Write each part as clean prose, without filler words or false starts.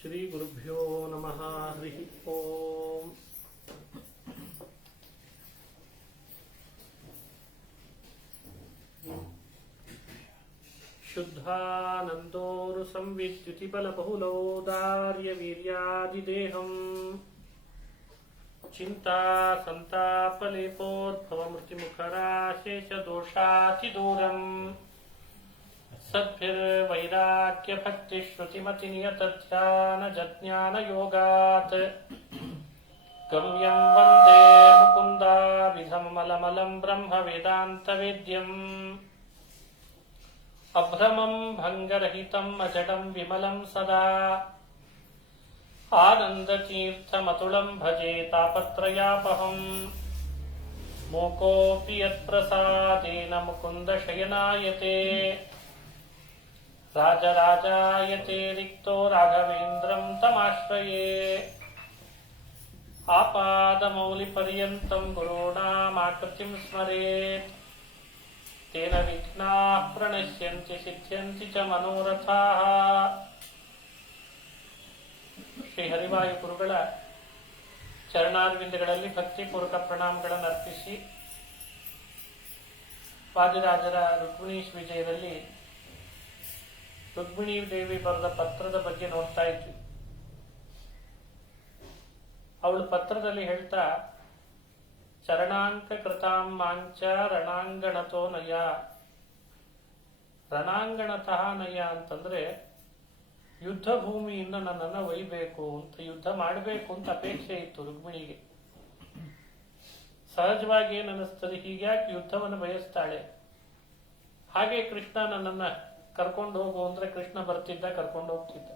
ಶ್ರೀ ಗುರುಭ್ಯೋ ನಮಃ. ಹರಿ ಓಂ. ಶುದ್ಧಾನಂದೋರು ಸಂವಿದ್ಯುತಿ ಬಲಬಹುಲೋದಾರ್ಯ ವೀರ್ಯಾದಿದೇಹಂ ಚಿಂತಾ ಸಂತಾಪಲೇಪೋದ್ಭವ ಮೃತ್ಯುಮುಖರಾಶೇಷ ದೋಷಾತಿದೂರಂ ಸದ್ಭಿರ್ವೈರಾಗ್ಯ ಭಕ್ತಿ ಶ್ರುತಿಮತಿ ನಿಯತಧ್ಯಾನ ಜಜ್ಞಾನ ಯೋಗಾತ್ ಗಮ್ಯಂ ವಂದೇ ಮುಕುಂದಾಭಿಧಮಲಮಲಂ ಬ್ರಹ್ಮ ವೇದಾಂತ ವೇದ್ಯಂ ಅಭ್ರಮಂ ಭಂಗರಹಿತಂ ಅಜಡಂ ವಿಮಲಂ ಸದಾ ಆನಂದತೀರ್ಥಮತುಳಂ ಭಜೆ ತಾಪತ್ರಯಾಪಹಂ ಮೂಕೋಪಿ ಯತ್ಪ್ರಸಾದೇನ ಮುಕುಂದ ಶಯನಾಯತೆ ರಾಜರಾಜಾಯತೆ ರಿಕ್ತೋ ರಾಘವೇಂದ್ರಂ ತಮಾಶ್ರಯೇ ಆಪಾದಮೌಲಿಪರ್ಯಂತಂ ಗುರುಣಾಮಾಕೃತಿಂ ಸ್ಮರೇತ್ ತೇನ ವಿಘ್ನಾಃ ಪ್ರಣಶ್ಯಂತಿ ಸಿದ್ಧ್ಯಂತಿ ಚ ಮನೋರಥಾಃ. ಶ್ರೀ ಹರಿವಾಯು ಗುರುಗಳ ಚರಣಾರವಿಂದಗಳಲ್ಲಿ ಭಕ್ತಿಪೂರ್ವಕ ಪ್ರಣಾಮಗಳನ್ನು ಅರ್ಪಿಸಿ ವಾದಿರಾಜರ ರುಕ್ಮಿಣೀಶ್ ವಿಜಯದಲ್ಲಿ ರುಕ್ಮಿಣೀ ದೇವಿ ಬರೆದ ಪತ್ರದ ಬಗ್ಗೆ ನೋಡ್ತಾ ಇದ್ವಿ. ಅವಳು ಪತ್ರದಲ್ಲಿ ಹೇಳ್ತಾ, ಚರಣಾಂಕ ಕೃತಾಂ ಮಾಂಚ ರಣಾಂಗಣತೋ ನಯ. ರಣಾಂಗಣತಃ ನಯ ಅಂತಂದ್ರೆ ಯುದ್ಧ ಭೂಮಿಯಿಂದ ನನ್ನನ್ನು ಒಯ್ಬೇಕು ಅಂತ, ಯುದ್ಧ ಮಾಡಬೇಕು ಅಂತ ಅಪೇಕ್ಷೆ ಇತ್ತು ರುಕ್ಮಿಣಿಗೆ. ಸಹಜವಾಗಿ ಏನನ್ನಿಸ್ತದೆ, ಹೀಗ್ಯಾಕೆ ಯುದ್ಧವನ್ನು ಬಯಸ್ತಾಳೆ? ಹಾಗೆ ಕೃಷ್ಣ ನನ್ನನ್ನ ಕರ್ಕೊಂಡು ಹೋಗು ಅಂದ್ರೆ ಕೃಷ್ಣ ಬರ್ತಿದ್ದ, ಕರ್ಕೊಂಡು ಹೋಗ್ತಿದ್ದ.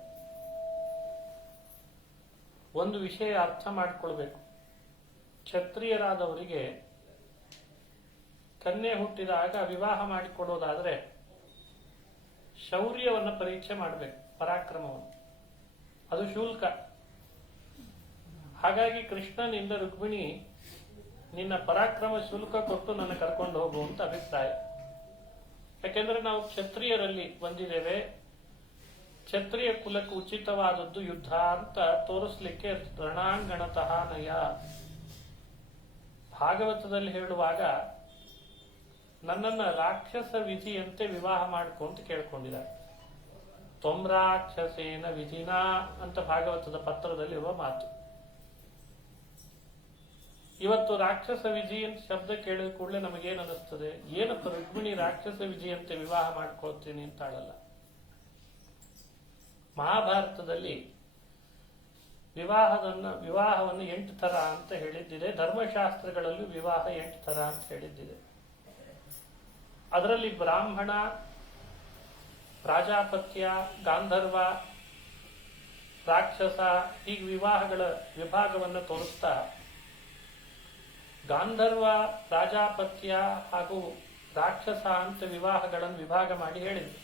ಒಂದು ವಿಷಯ ಅರ್ಥ ಮಾಡಿಕೊಳ್ಬೇಕು. ಕ್ಷತ್ರಿಯರಾದವರಿಗೆ ಕನ್ಯೆ ಹುಟ್ಟಿದಾಗ ವಿವಾಹ ಮಾಡಿಕೊಡೋದಾದ್ರೆ ಶೌರ್ಯವನ್ನು ಪರೀಕ್ಷೆ ಮಾಡಬೇಕು, ಪರಾಕ್ರಮವನ್ನು. ಅದು ಶುಲ್ಕ. ಹಾಗಾಗಿ ಕೃಷ್ಣನಿಂದ ರುಕ್ಮಿಣಿ ನಿನ್ನ ಪರಾಕ್ರಮ ಶುಲ್ಕ ಕೊಟ್ಟು ನನ್ನ ಕರ್ಕೊಂಡು ಹೋಗು ಅಂತ ಅಭಿಪ್ರಾಯ. ಯಾಕೆಂದ್ರೆ ನಾವು ಕ್ಷತ್ರಿಯರಲ್ಲಿ ಬಂದಿದ್ದೇವೆ, ಕ್ಷತ್ರಿಯ ಕುಲಕ್ಕೆ ಉಚಿತವಾದದ್ದು ಯುದ್ಧ ಅಂತ ತೋರಿಸ್ಲಿಕ್ಕೆ ರಣಾಂಗಣತಃ ನಯ. ಭಾಗವತದಲ್ಲಿ ಹೇಳುವಾಗ ನನ್ನನ್ನ ರಾಕ್ಷಸ ವಿಧಿಯಂತೆ ವಿವಾಹ ಮಾಡ್ಕೊಂತ ಕೇಳ್ಕೊಂಡಿದ್ದಾರೆ. ತ್ವಂ ರಾಕ್ಷಸೇನ ವಿಧಿನಾ ಅಂತ ಭಾಗವತದ ಪತ್ರದಲ್ಲಿ ಇರುವ ಮಾತು. ಇವತ್ತು ರಾಕ್ಷಸ ವಿಧಿ ಅಂತ ಶಬ್ದ ಕೇಳಿದ ಕೂಡಲೇ ನಮಗೇನು ಅನಿಸ್ತದೆ? ಏನಪ್ಪ ರುಕ್ಮಿಣಿ ರಾಕ್ಷಸ ವಿಧಿಯಂತೆ ವಿವಾಹ ಮಾಡ್ಕೊಳ್ತೀನಿ ಅಂತಾಳಲ್ಲ. ಮಹಾಭಾರತದಲ್ಲಿ ವಿವಾಹವನ್ನು 8 ತರ ಅಂತ ಹೇಳಿದ್ದಿದೆ. ಧರ್ಮಶಾಸ್ತ್ರಗಳಲ್ಲೂ ವಿವಾಹ 8 ತರ ಅಂತ ಹೇಳಿದ್ದಿದೆ. ಅದರಲ್ಲಿ ಬ್ರಾಹ್ಮಣ, ಪ್ರಾಜಾಪತ್ಯ, ಗಾಂಧರ್ವ, ರಾಕ್ಷಸ ಹೀಗೆ ವಿವಾಹಗಳ ವಿಭಾಗವನ್ನು ತೋರಿಸ್ತಾ ಗಾಂಧರ್ವ, ಪ್ರಾಜಾಪತ್ಯ ಹಾಗೂ ರಾಕ್ಷಸ ಅಂತ ವಿವಾಹಗಳನ್ನು ವಿಭಾಗ ಮಾಡಿ ಹೇಳಿದ್ರು.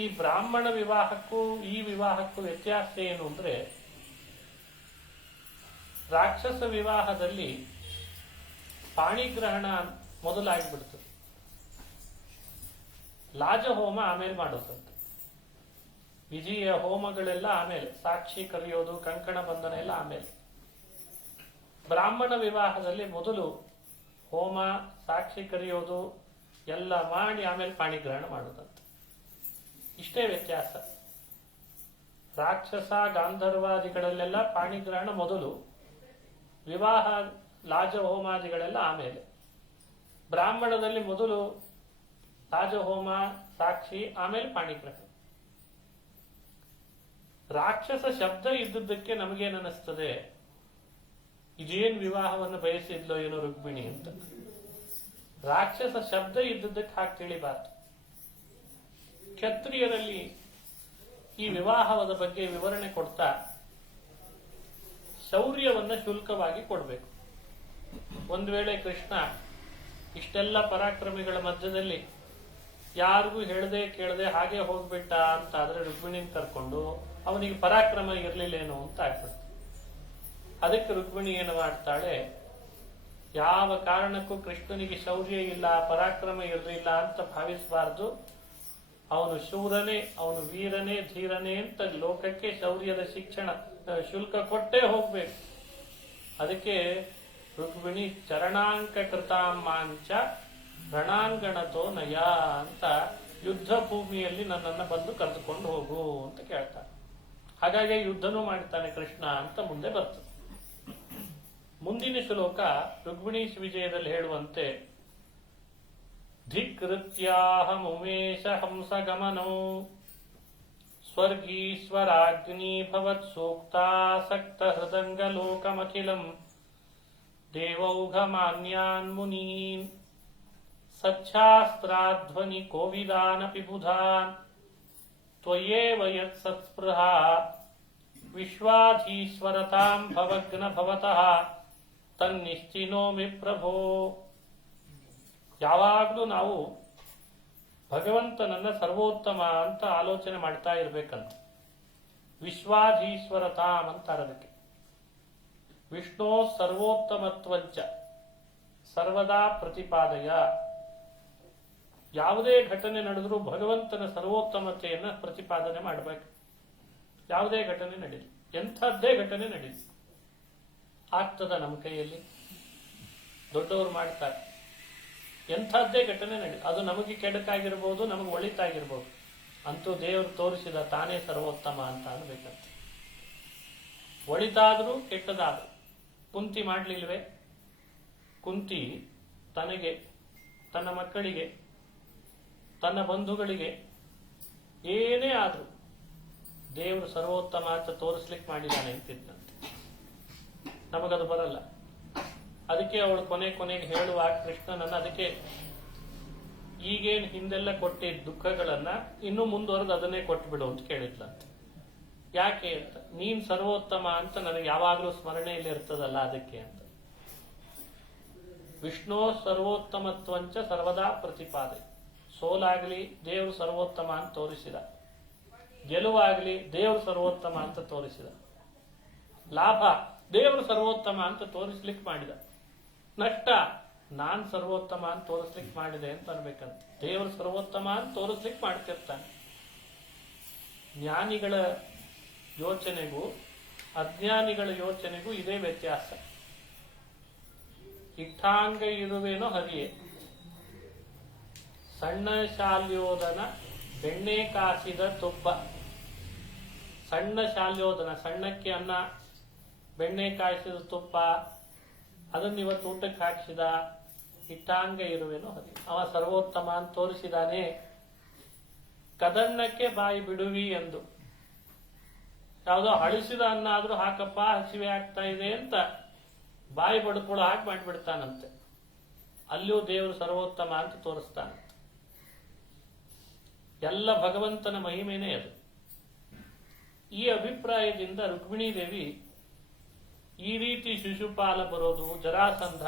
ಈ ಬ್ರಾಹ್ಮಣ ವಿವಾಹಕ್ಕೂ ಈ ವಿವಾಹಕ್ಕೂ ವ್ಯತ್ಯಾಸ ಏನು ಅಂದ್ರೆ, ರಾಕ್ಷಸ ವಿವಾಹದಲ್ಲಿ ಪಾಣಿಗ್ರಹಣ ಮೊದಲಾಗಿಬಿಡ್ತದೆ, ಲಾಜಹೋಮ ಆಮೇಲೆ ಮಾಡೋದಂತ. ವಿಧಿಯ ಹೋಮಗಳೆಲ್ಲ ಆಮೇಲೆ, ಸಾಕ್ಷಿ ಕರೆಯೋದು, ಕಂಕಣ ಬಂಧನ ಎಲ್ಲ ಆಮೇಲೆ. ಬ್ರಾಹ್ಮಣ ವಿವಾಹದಲ್ಲಿ ಮೊದಲು ಹೋಮ, ಸಾಕ್ಷಿ ಕರೆಯೋದು ಎಲ್ಲ ಮಾಡಿ ಆಮೇಲೆ ಪಾಣಿಗ್ರಹಣ ಮಾಡೋದಂತ. ಇಷ್ಟೇ ವ್ಯತ್ಯಾಸ. ರಾಕ್ಷಸ, ಗಾಂಧರ್ವಾದಿಗಳಲ್ಲೆಲ್ಲ ಪಾಣಿಗ್ರಹಣ ಮೊದಲು, ವಿವಾಹ ಲಾಜಹೋಮಾದಿಗಳೆಲ್ಲ ಆಮೇಲೆ. ಬ್ರಾಹ್ಮಣದಲ್ಲಿ ಮೊದಲು ಲಾಜಹೋಮ, ಸಾಕ್ಷಿ, ಆಮೇಲೆ ಪಾಣಿಗ್ರಹಣ. ರಾಕ್ಷಸ ಶಬ್ದ ಇದ್ದುದಕ್ಕೆ ನಮಗೇನನ್ನಿಸ್ತದೆ, ಇದೇನ್ ವಿವಾಹವನ್ನು ಬಯಸಿದ್ಲೋ ಏನೋ ರುಕ್ಮಿಣಿ ಅಂತ. ರಾಕ್ಷಸ ಶಬ್ದ ಇದ್ದುದಕ್ಕೆ ಹಾಗೆ ತಿಳಿಬಾರ್ದು. ಕ್ಷತ್ರಿಯರಲ್ಲಿ ಈ ವಿವಾಹದ ಬಗ್ಗೆ ವಿವರಣೆ ಕೊಡ್ತಾ ಶೌರ್ಯವನ್ನು ಶುಲ್ಕವಾಗಿ ಕೊಡಬೇಕು. ಒಂದು ವೇಳೆ ಕೃಷ್ಣ ಇಷ್ಟೆಲ್ಲ ಪರಾಕ್ರಮಿಗಳ ಮಧ್ಯದಲ್ಲಿ ಯಾರಿಗೂ ಹೇಳದೆ ಕೇಳದೆ ಹಾಗೆ ಹೋಗ್ಬಿಟ್ಟ ಅಂತ ಆದ್ರೆ ರುಕ್ಮಿಣಿನ ಕರ್ಕೊಂಡು ಅವನಿಗೆ ಪರಾಕ್ರಮ ಇರಲಿಲ್ಲೇನೋ ಅಂತ ಆಗ್ಬಿಡ್ತು. ಅದಕ್ಕೆ ರುಕ್ಮಿಣಿ ಏನು ಮಾಡ್ತಾಳೆ, ಯಾವ ಕಾರಣಕ್ಕೂ ಕೃಷ್ಣನಿಗೆ ಶೌರ್ಯ ಇಲ್ಲ, ಪರಾಕ್ರಮ ಇರಲಿಲ್ಲ ಅಂತ ಭಾವಿಸಬಾರದು. ಅವನು ಶೂರನೇ, ಅವನು ವೀರನೇ, ಧೀರನೇ ಅಂತ ಲೋಕಕ್ಕೆ ಶೌರ್ಯದ ಶಿಕ್ಷಣ ಶುಲ್ಕ ಕೊಟ್ಟೇ ಹೋಗ್ಬೇಕು. ಅದಕ್ಕೆ ರುಕ್ಮಿಣಿ ಚರಣಾಂಕ ಕೃತಾಂಚ ರಣಾಂಗಣತೋ ನಯ ಅಂತ ಯುದ್ಧ ಭೂಮಿಯಲ್ಲಿ ನನ್ನನ್ನು ಬಂದು ಕರೆದುಕೊಂಡು ಹೋಗು ಅಂತ ಕೇಳ್ತಾನೆ. ಹಾಗಾಗಿ ಯುದ್ಧನೂ ಮಾಡ್ತಾನೆ ಕೃಷ್ಣ ಅಂತ ಮುಂದೆ ಬರ್ತದೆ. ಮುಂದಿನ ಶ್ಲೋಕ ರುಕ್ಮಿಣೀಶ್ ವಿಜಯದಲ್ಲಿ ಹೇಳುವಂತೆ ಧಿಕೃತ್ಯಾಹಮುಮೇಶ ಹಂಸಗಮನೋ ಸ್ವರ್ಗೀಶ್ವರಾಗ್ನಿಭವತ್ ಸೂಕ್ತಾಸಕ್ತ ಹೃದಂಗಲೋಕಮಖಿಲಂ ದೇವೌಘಮಾನ್ಯಾನ್ ಮುನೀನ್ ಸಚ್ಛಾಸ್ತ್ರಾಧ್ವನಿ ಕೋವಿದಾನಪಿ ಬುಧಾನ್ ತ್ವಯೇವ ಯತ್ ಸತ್ಸ್ಪೃಹಾ ವಿಶ್ವಾಧೀಶ್ವರತಾಂ ಭವಗ್ನ ಭವತಃ ತನ್ನಿಶ್ಚಿನೋಮಿ ಪ್ರಭೋ. ಯಾವಾಗಲೂ ನಾವು ಭಗವಂತನನ್ನ ಸರ್ವೋತ್ತಮ ಅಂತ ಆಲೋಚನೆ ಮಾಡ್ತಾ ಇರ್ಬೇಕಂತ. ವಿಶ್ವಾಧೀಶ್ವರತಾಂ ಅಂತಾರದಕ್ಕೆ. ವಿಷ್ಣೋ ಸರ್ವೋತ್ತಮತ್ವಂಚ ಸರ್ವದಾ ಪ್ರತಿಪಾದಯ. ಯಾವುದೇ ಘಟನೆ ನಡೆದರೂ ಭಗವಂತನ ಸರ್ವೋತ್ತಮತೆಯನ್ನ ಪ್ರತಿಪಾದನೆ ಮಾಡಬೇಕು. ಯಾವುದೇ ಘಟನೆ ನಡೀಲಿ, ಎಂಥದ್ದೇ ಘಟನೆ ನಡೀಲಿ, ಆಗ್ತದ ನಮ್ಮ ಕೈಯಲ್ಲಿ? ದೊಡ್ಡವರು ಮಾಡ್ತಾರೆ. ಎಂಥದ್ದೇ ಘಟನೆ ನಡೀಲಿ, ಅದು ನಮಗೆ ಕೆಡಕಾಗಿರ್ಬೋದು, ನಮಗೆ ಒಳಿತಾಗಿರ್ಬೋದು, ಅಂತೂ ದೇವರು ತೋರಿಸಿದ ತಾನೇ ಸರ್ವೋತ್ತಮ ಅಂತ ಅನ್ಬೇಕಂತ. ಒಳಿತಾದ್ರೂ ಕೆಟ್ಟದಾದ್ರೂ ಕುಂತಿ ಮಾಡ್ಲಿಲ್ವೇ? ಕುಂತಿ ತನಗೆ, ತನ್ನ ಮಕ್ಕಳಿಗೆ, ತನ್ನ ಬಂಧುಗಳಿಗೆ ಏನೇ ಆದ್ರೂ ದೇವರು ಸರ್ವೋತ್ತಮ ಅಂತ ತೋರಿಸ್ಲಿಕ್ಕೆ ಮಾಡಿದ್ದಾನೆ ಅಂತಿದ್ದಂತೆ. ನಮಗದು ಬರಲ್ಲ. ಅದಕ್ಕೆ ಅವಳು ಕೊನೆಗೆ ಹೇಳುವಾಗ ಕೃಷ್ಣನನ್ನ, ಅದಕ್ಕೆ ಈಗೇನು ಹಿಂದೆಲ್ಲ ಕೊಟ್ಟಿದ್ದ ದುಃಖಗಳನ್ನ ಇನ್ನೂ ಮುಂದುವರೆದು ಅದನ್ನೇ ಕೊಟ್ಬಿಡು ಅಂತ ಕೇಳಿದ್ಲಂತೆ. ಯಾಕೆ ಅಂತ, ನೀನ್ ಸರ್ವೋತ್ತಮ ಅಂತ ನನಗೆ ಯಾವಾಗಲೂ ಸ್ಮರಣೆಯಲ್ಲಿ ಇರ್ತದಲ್ಲ ಅದಕ್ಕೆ ಅಂತ. ವಿಷ್ಣು ಸರ್ವೋತ್ತಮತ್ವಂಚ ಸರ್ವದಾ ಪ್ರತಿಪಾದೆ. ಸೋಲಾಗ್ಲಿ ದೇವರು ಸರ್ವೋತ್ತಮ ಅಂತ ತೋರಿಸಿದ, ಗೆಲುವಾಗ್ಲಿ ದೇವರು ಸರ್ವೋತ್ತಮ ಅಂತ ತೋರಿಸಿದ, ಲಾಭ ದೇವರು ಸರ್ವೋತ್ತಮ ಅಂತ ತೋರಿಸ್ಲಿಕ್ಕೆ ಮಾಡಿದ, ನಷ್ಟ ನಾನ್ ಸರ್ವೋತ್ತಮ ಅಂತ ತೋರಿಸ್ಲಿಕ್ಕೆ ಮಾಡಿದೆ ಅಂತ ಅನ್ಬೇಕಂತ. ದೇವರು ಸರ್ವೋತ್ತಮ ಅಂತ ತೋರಿಸ್ಲಿಕ್ಕೆ ಮಾಡ್ತಿರ್ತಾನೆ. ಜ್ಞಾನಿಗಳ ಯೋಚನೆಗೂ ಅಜ್ಞಾನಿಗಳ ಯೋಚನೆಗೂ ಇದೇ ವ್ಯತ್ಯಾಸ. ಇಟ್ಟಾಂಗ ಇರುವೇನೋ ಹರಿಯೇ, ಸಣ್ಣ ಶಾಲ್ಯೋದನ ಬೆಣ್ಣೆ ಕಾಸಿದ ತುಪ್ಪ. ಸಣ್ಣ ಶಾಲ್ಯೋದನ, ಸಣ್ಣಕ್ಕೆ ಅನ್ನ, ಬೆಣ್ಣೆ ಕಾಯಿಸಿದ ತುಪ್ಪ, ಅದನ್ನ ಇವತ್ತು ಊಟಕ್ಕೆ ಹಾಕಿಸಿದ. ಇಟ್ಟಾಂಗ ಇರುವೇನೋ ಹರಿ, ಅವ ಸರ್ವೋತ್ತಮ ಅಂತ ತೋರಿಸಿದಾನೆ. ಕದನ್ನಕ್ಕೆ ಬಾಯಿ ಬಿಡುವಿ ಎಂದು, ಯಾವುದೋ ಅಳಿಸಿದ ಅನ್ನ ಆದ್ರೂ ಹಾಕಪ್ಪ ಹಸಿವೆ ಆಗ್ತಾ ಇದೆ ಅಂತ ಬಾಯಿ ಬಡ್ಕೊಳ್ಳೋ ಹಾಕಿ ಮಾಡಿಬಿಡ್ತಾನಂತೆ. ಅಲ್ಲಿಯೂ ದೇವರು ಸರ್ವೋತ್ತಮ ಅಂತ ತೋರಿಸ್ತಾನಂತೆ. ಎಲ್ಲ ಭಗವಂತನ ಮಹಿಮೆನೇ ಅದು. ಈ ಅಭಿಪ್ರಾಯದಿಂದ ರುಕ್ಮಿಣೀ ದೇವಿ ಈ ರೀತಿ ಶಿಶುಪಾಲ ಬರೋದು, ಜರಾಸಂಧ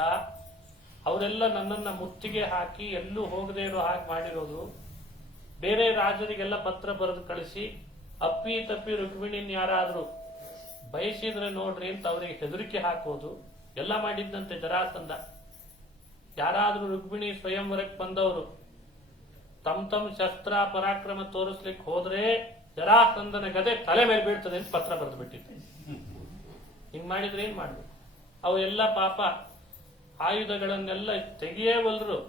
ಅವರೆಲ್ಲ ನನ್ನನ್ನ ಮುತ್ತಿಗೆ ಹಾಕಿ ಎಲ್ಲೂ ಹೋಗದೆ ಇರೋ ಹಾಗೆ ಮಾಡಿರೋದು, ಬೇರೆ ರಾಜರಿಗೆಲ್ಲ ಪತ್ರ ಬರೆದು ಕಳಿಸಿ ಅಪ್ಪಿ ತಪ್ಪಿ ರುಕ್ಮಿಣಿನ್ ಯಾರಾದ್ರೂ ಬಯಸಿದ್ರೆ ನೋಡ್ರಿ ಅಂತ ಅವರಿಗೆ ಹೆದರಿಕೆ ಹಾಕೋದು ಎಲ್ಲ ಮಾಡಿದ್ದಂತೆ ಜರಾಸಂಧ. ಯಾರಾದ್ರೂ ರುಕ್ಮಿಣಿ ಸ್ವಯಂವರಕ್ಕೆ ಬಂದವರು ತಮ್ಮ ಶಸ್ತ್ರ ಪರಾಕ್ರಮ ತೋರಿಸ್ಲಿಕ್ಕೆ ಹೋದ್ರೆ ಜರಾಸಂಧನ ಗದೆ ತಲೆ ಮೇಲೆ ಬೀಳ್ತದೆ ಅಂತ ಪತ್ರ ಬರೆದು ಬಿಟ್ಟಿದ್ದೆ. ಹಿಂಗ್ ಮಾಡಿದ್ರೆ ಏನ್ ಮಾಡ್ಬೇಕು? ಅವು ಎಲ್ಲ ಪಾಪ ಆಯುಧಗಳನ್ನೆಲ್ಲ ತೆಗಿಯೇವಲ್ರು,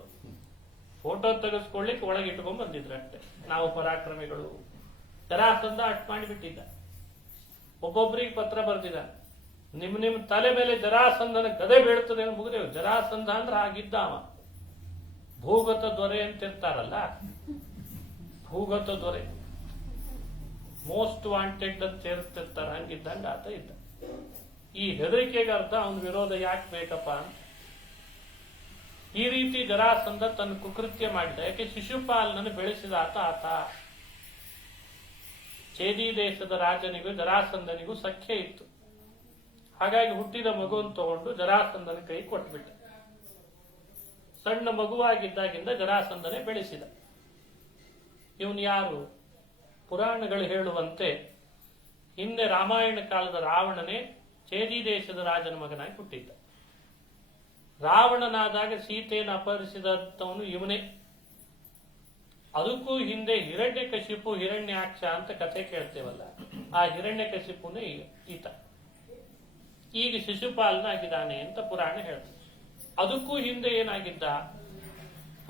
ಫೋಟೋ ತೆಗೆಸ್ಕೊಳ್ಳಿಕ್ಕೆ ಒಳಗೆ ಇಟ್ಕೊಂಡ್ ಬಂದಿದ್ರು ಅಷ್ಟೇ. ನಾವು ಪರಾಕ್ರಮಿಗಳು. ಜರಾಸಂಧ ಅಷ್ಟು ಮಾಡಿಬಿಟ್ಟಿದ್ದ. ಒಬ್ಬೊಬ್ಬರಿಗೆ ಪತ್ರ ಬರ್ದಿದ, ನಿಮ್ ತಲೆ ಮೇಲೆ ಜರಾಸಂಧನ ಗದೆ ಬೀಳ್ತದೆ ಅಂತ ಮುಗಿದೇವು. ಜರಾಸಂಧ ಅಂದ್ರೆ ಆಗಿದ್ದ ಅವ ಭೂಗತ ದೊರೆ ಅಂತಿರ್ತಾರಲ್ಲ, ಭೂಗತ ದೊರೆ, ಮೋಸ್ಟ್ ವಾಂಟೆಡ್ ಅಂತ ಸೇರ್ತಿರ್ತಾರ, ಹಂಗಿದ್ದಂಗ ಆತ ಇದ್ದ. ಈ ಹೆದರಿಕೆಗೆ ಅರ್ಥ ಅವನ ವಿರೋಧ ಯಾಕೆ ಬೇಕಪ್ಪ ಅಂತ ಈ ರೀತಿ ಜರಾಸಂಧ ತನ್ನ ಕುಕೃತ್ಯ ಮಾಡಿದ. ಯಾಕೆ? ಶಿಶುಪಾಲನನ್ನು ಬೆಳೆಸಿದ ಆತ. ಚೇದಿ ದೇಶದ ರಾಜನಿಗೂ ಜರಾಸಂಧನಿಗೂ ಸಖ್ಯ ಇತ್ತು. ಹಾಗಾಗಿ ಹುಟ್ಟಿದ ಮಗುವನ್ನು ತಗೊಂಡು ಜರಾಸಂಧನ ಕೈ ಕೊಟ್ಬಿಟ್ಟ. ಸಣ್ಣ ಮಗುವಾಗಿದ್ದಾಗಿಂದ ಜರಾಸಂಧನೆ ಬೆಳೆಸಿದ. ಇವನು ಯಾರು? ಪುರಾಣಗಳು ಹೇಳುವಂತೆ ಹಿಂದೆ ರಾಮಾಯಣ ಕಾಲದ ರಾವಣನೇ ಚೇದಿ ದೇಶದ ರಾಜನ ಮಗನಾಗಿ ಹುಟ್ಟಿದ್ದ. ರಾವಣನಾದಾಗ ಸೀತೆಯನ್ನು ಅಪಹರಿಸಿದಂಥವನು ಇವನೇ. ಅದಕ್ಕೂ ಹಿಂದೆ ಹಿರಣ್ಯಕಶಿಪು ಹಿರಣ್ಯಾಕ್ಷ ಅಂತ ಕಥೆ ಕೇಳ್ತೇವಲ್ಲ, ಆ ಹಿರಣ್ಯಕಶಿಪುನೇ ಈತ. ಈಗ ಶಿಶುಪಾಲನಾಗಿದ್ದಾನೆ ಅಂತ ಪುರಾಣ ಹೇಳ್ತದೆ. ಅದಕ್ಕೂ ಹಿಂದೆ ಏನಾಗಿದ್ದ?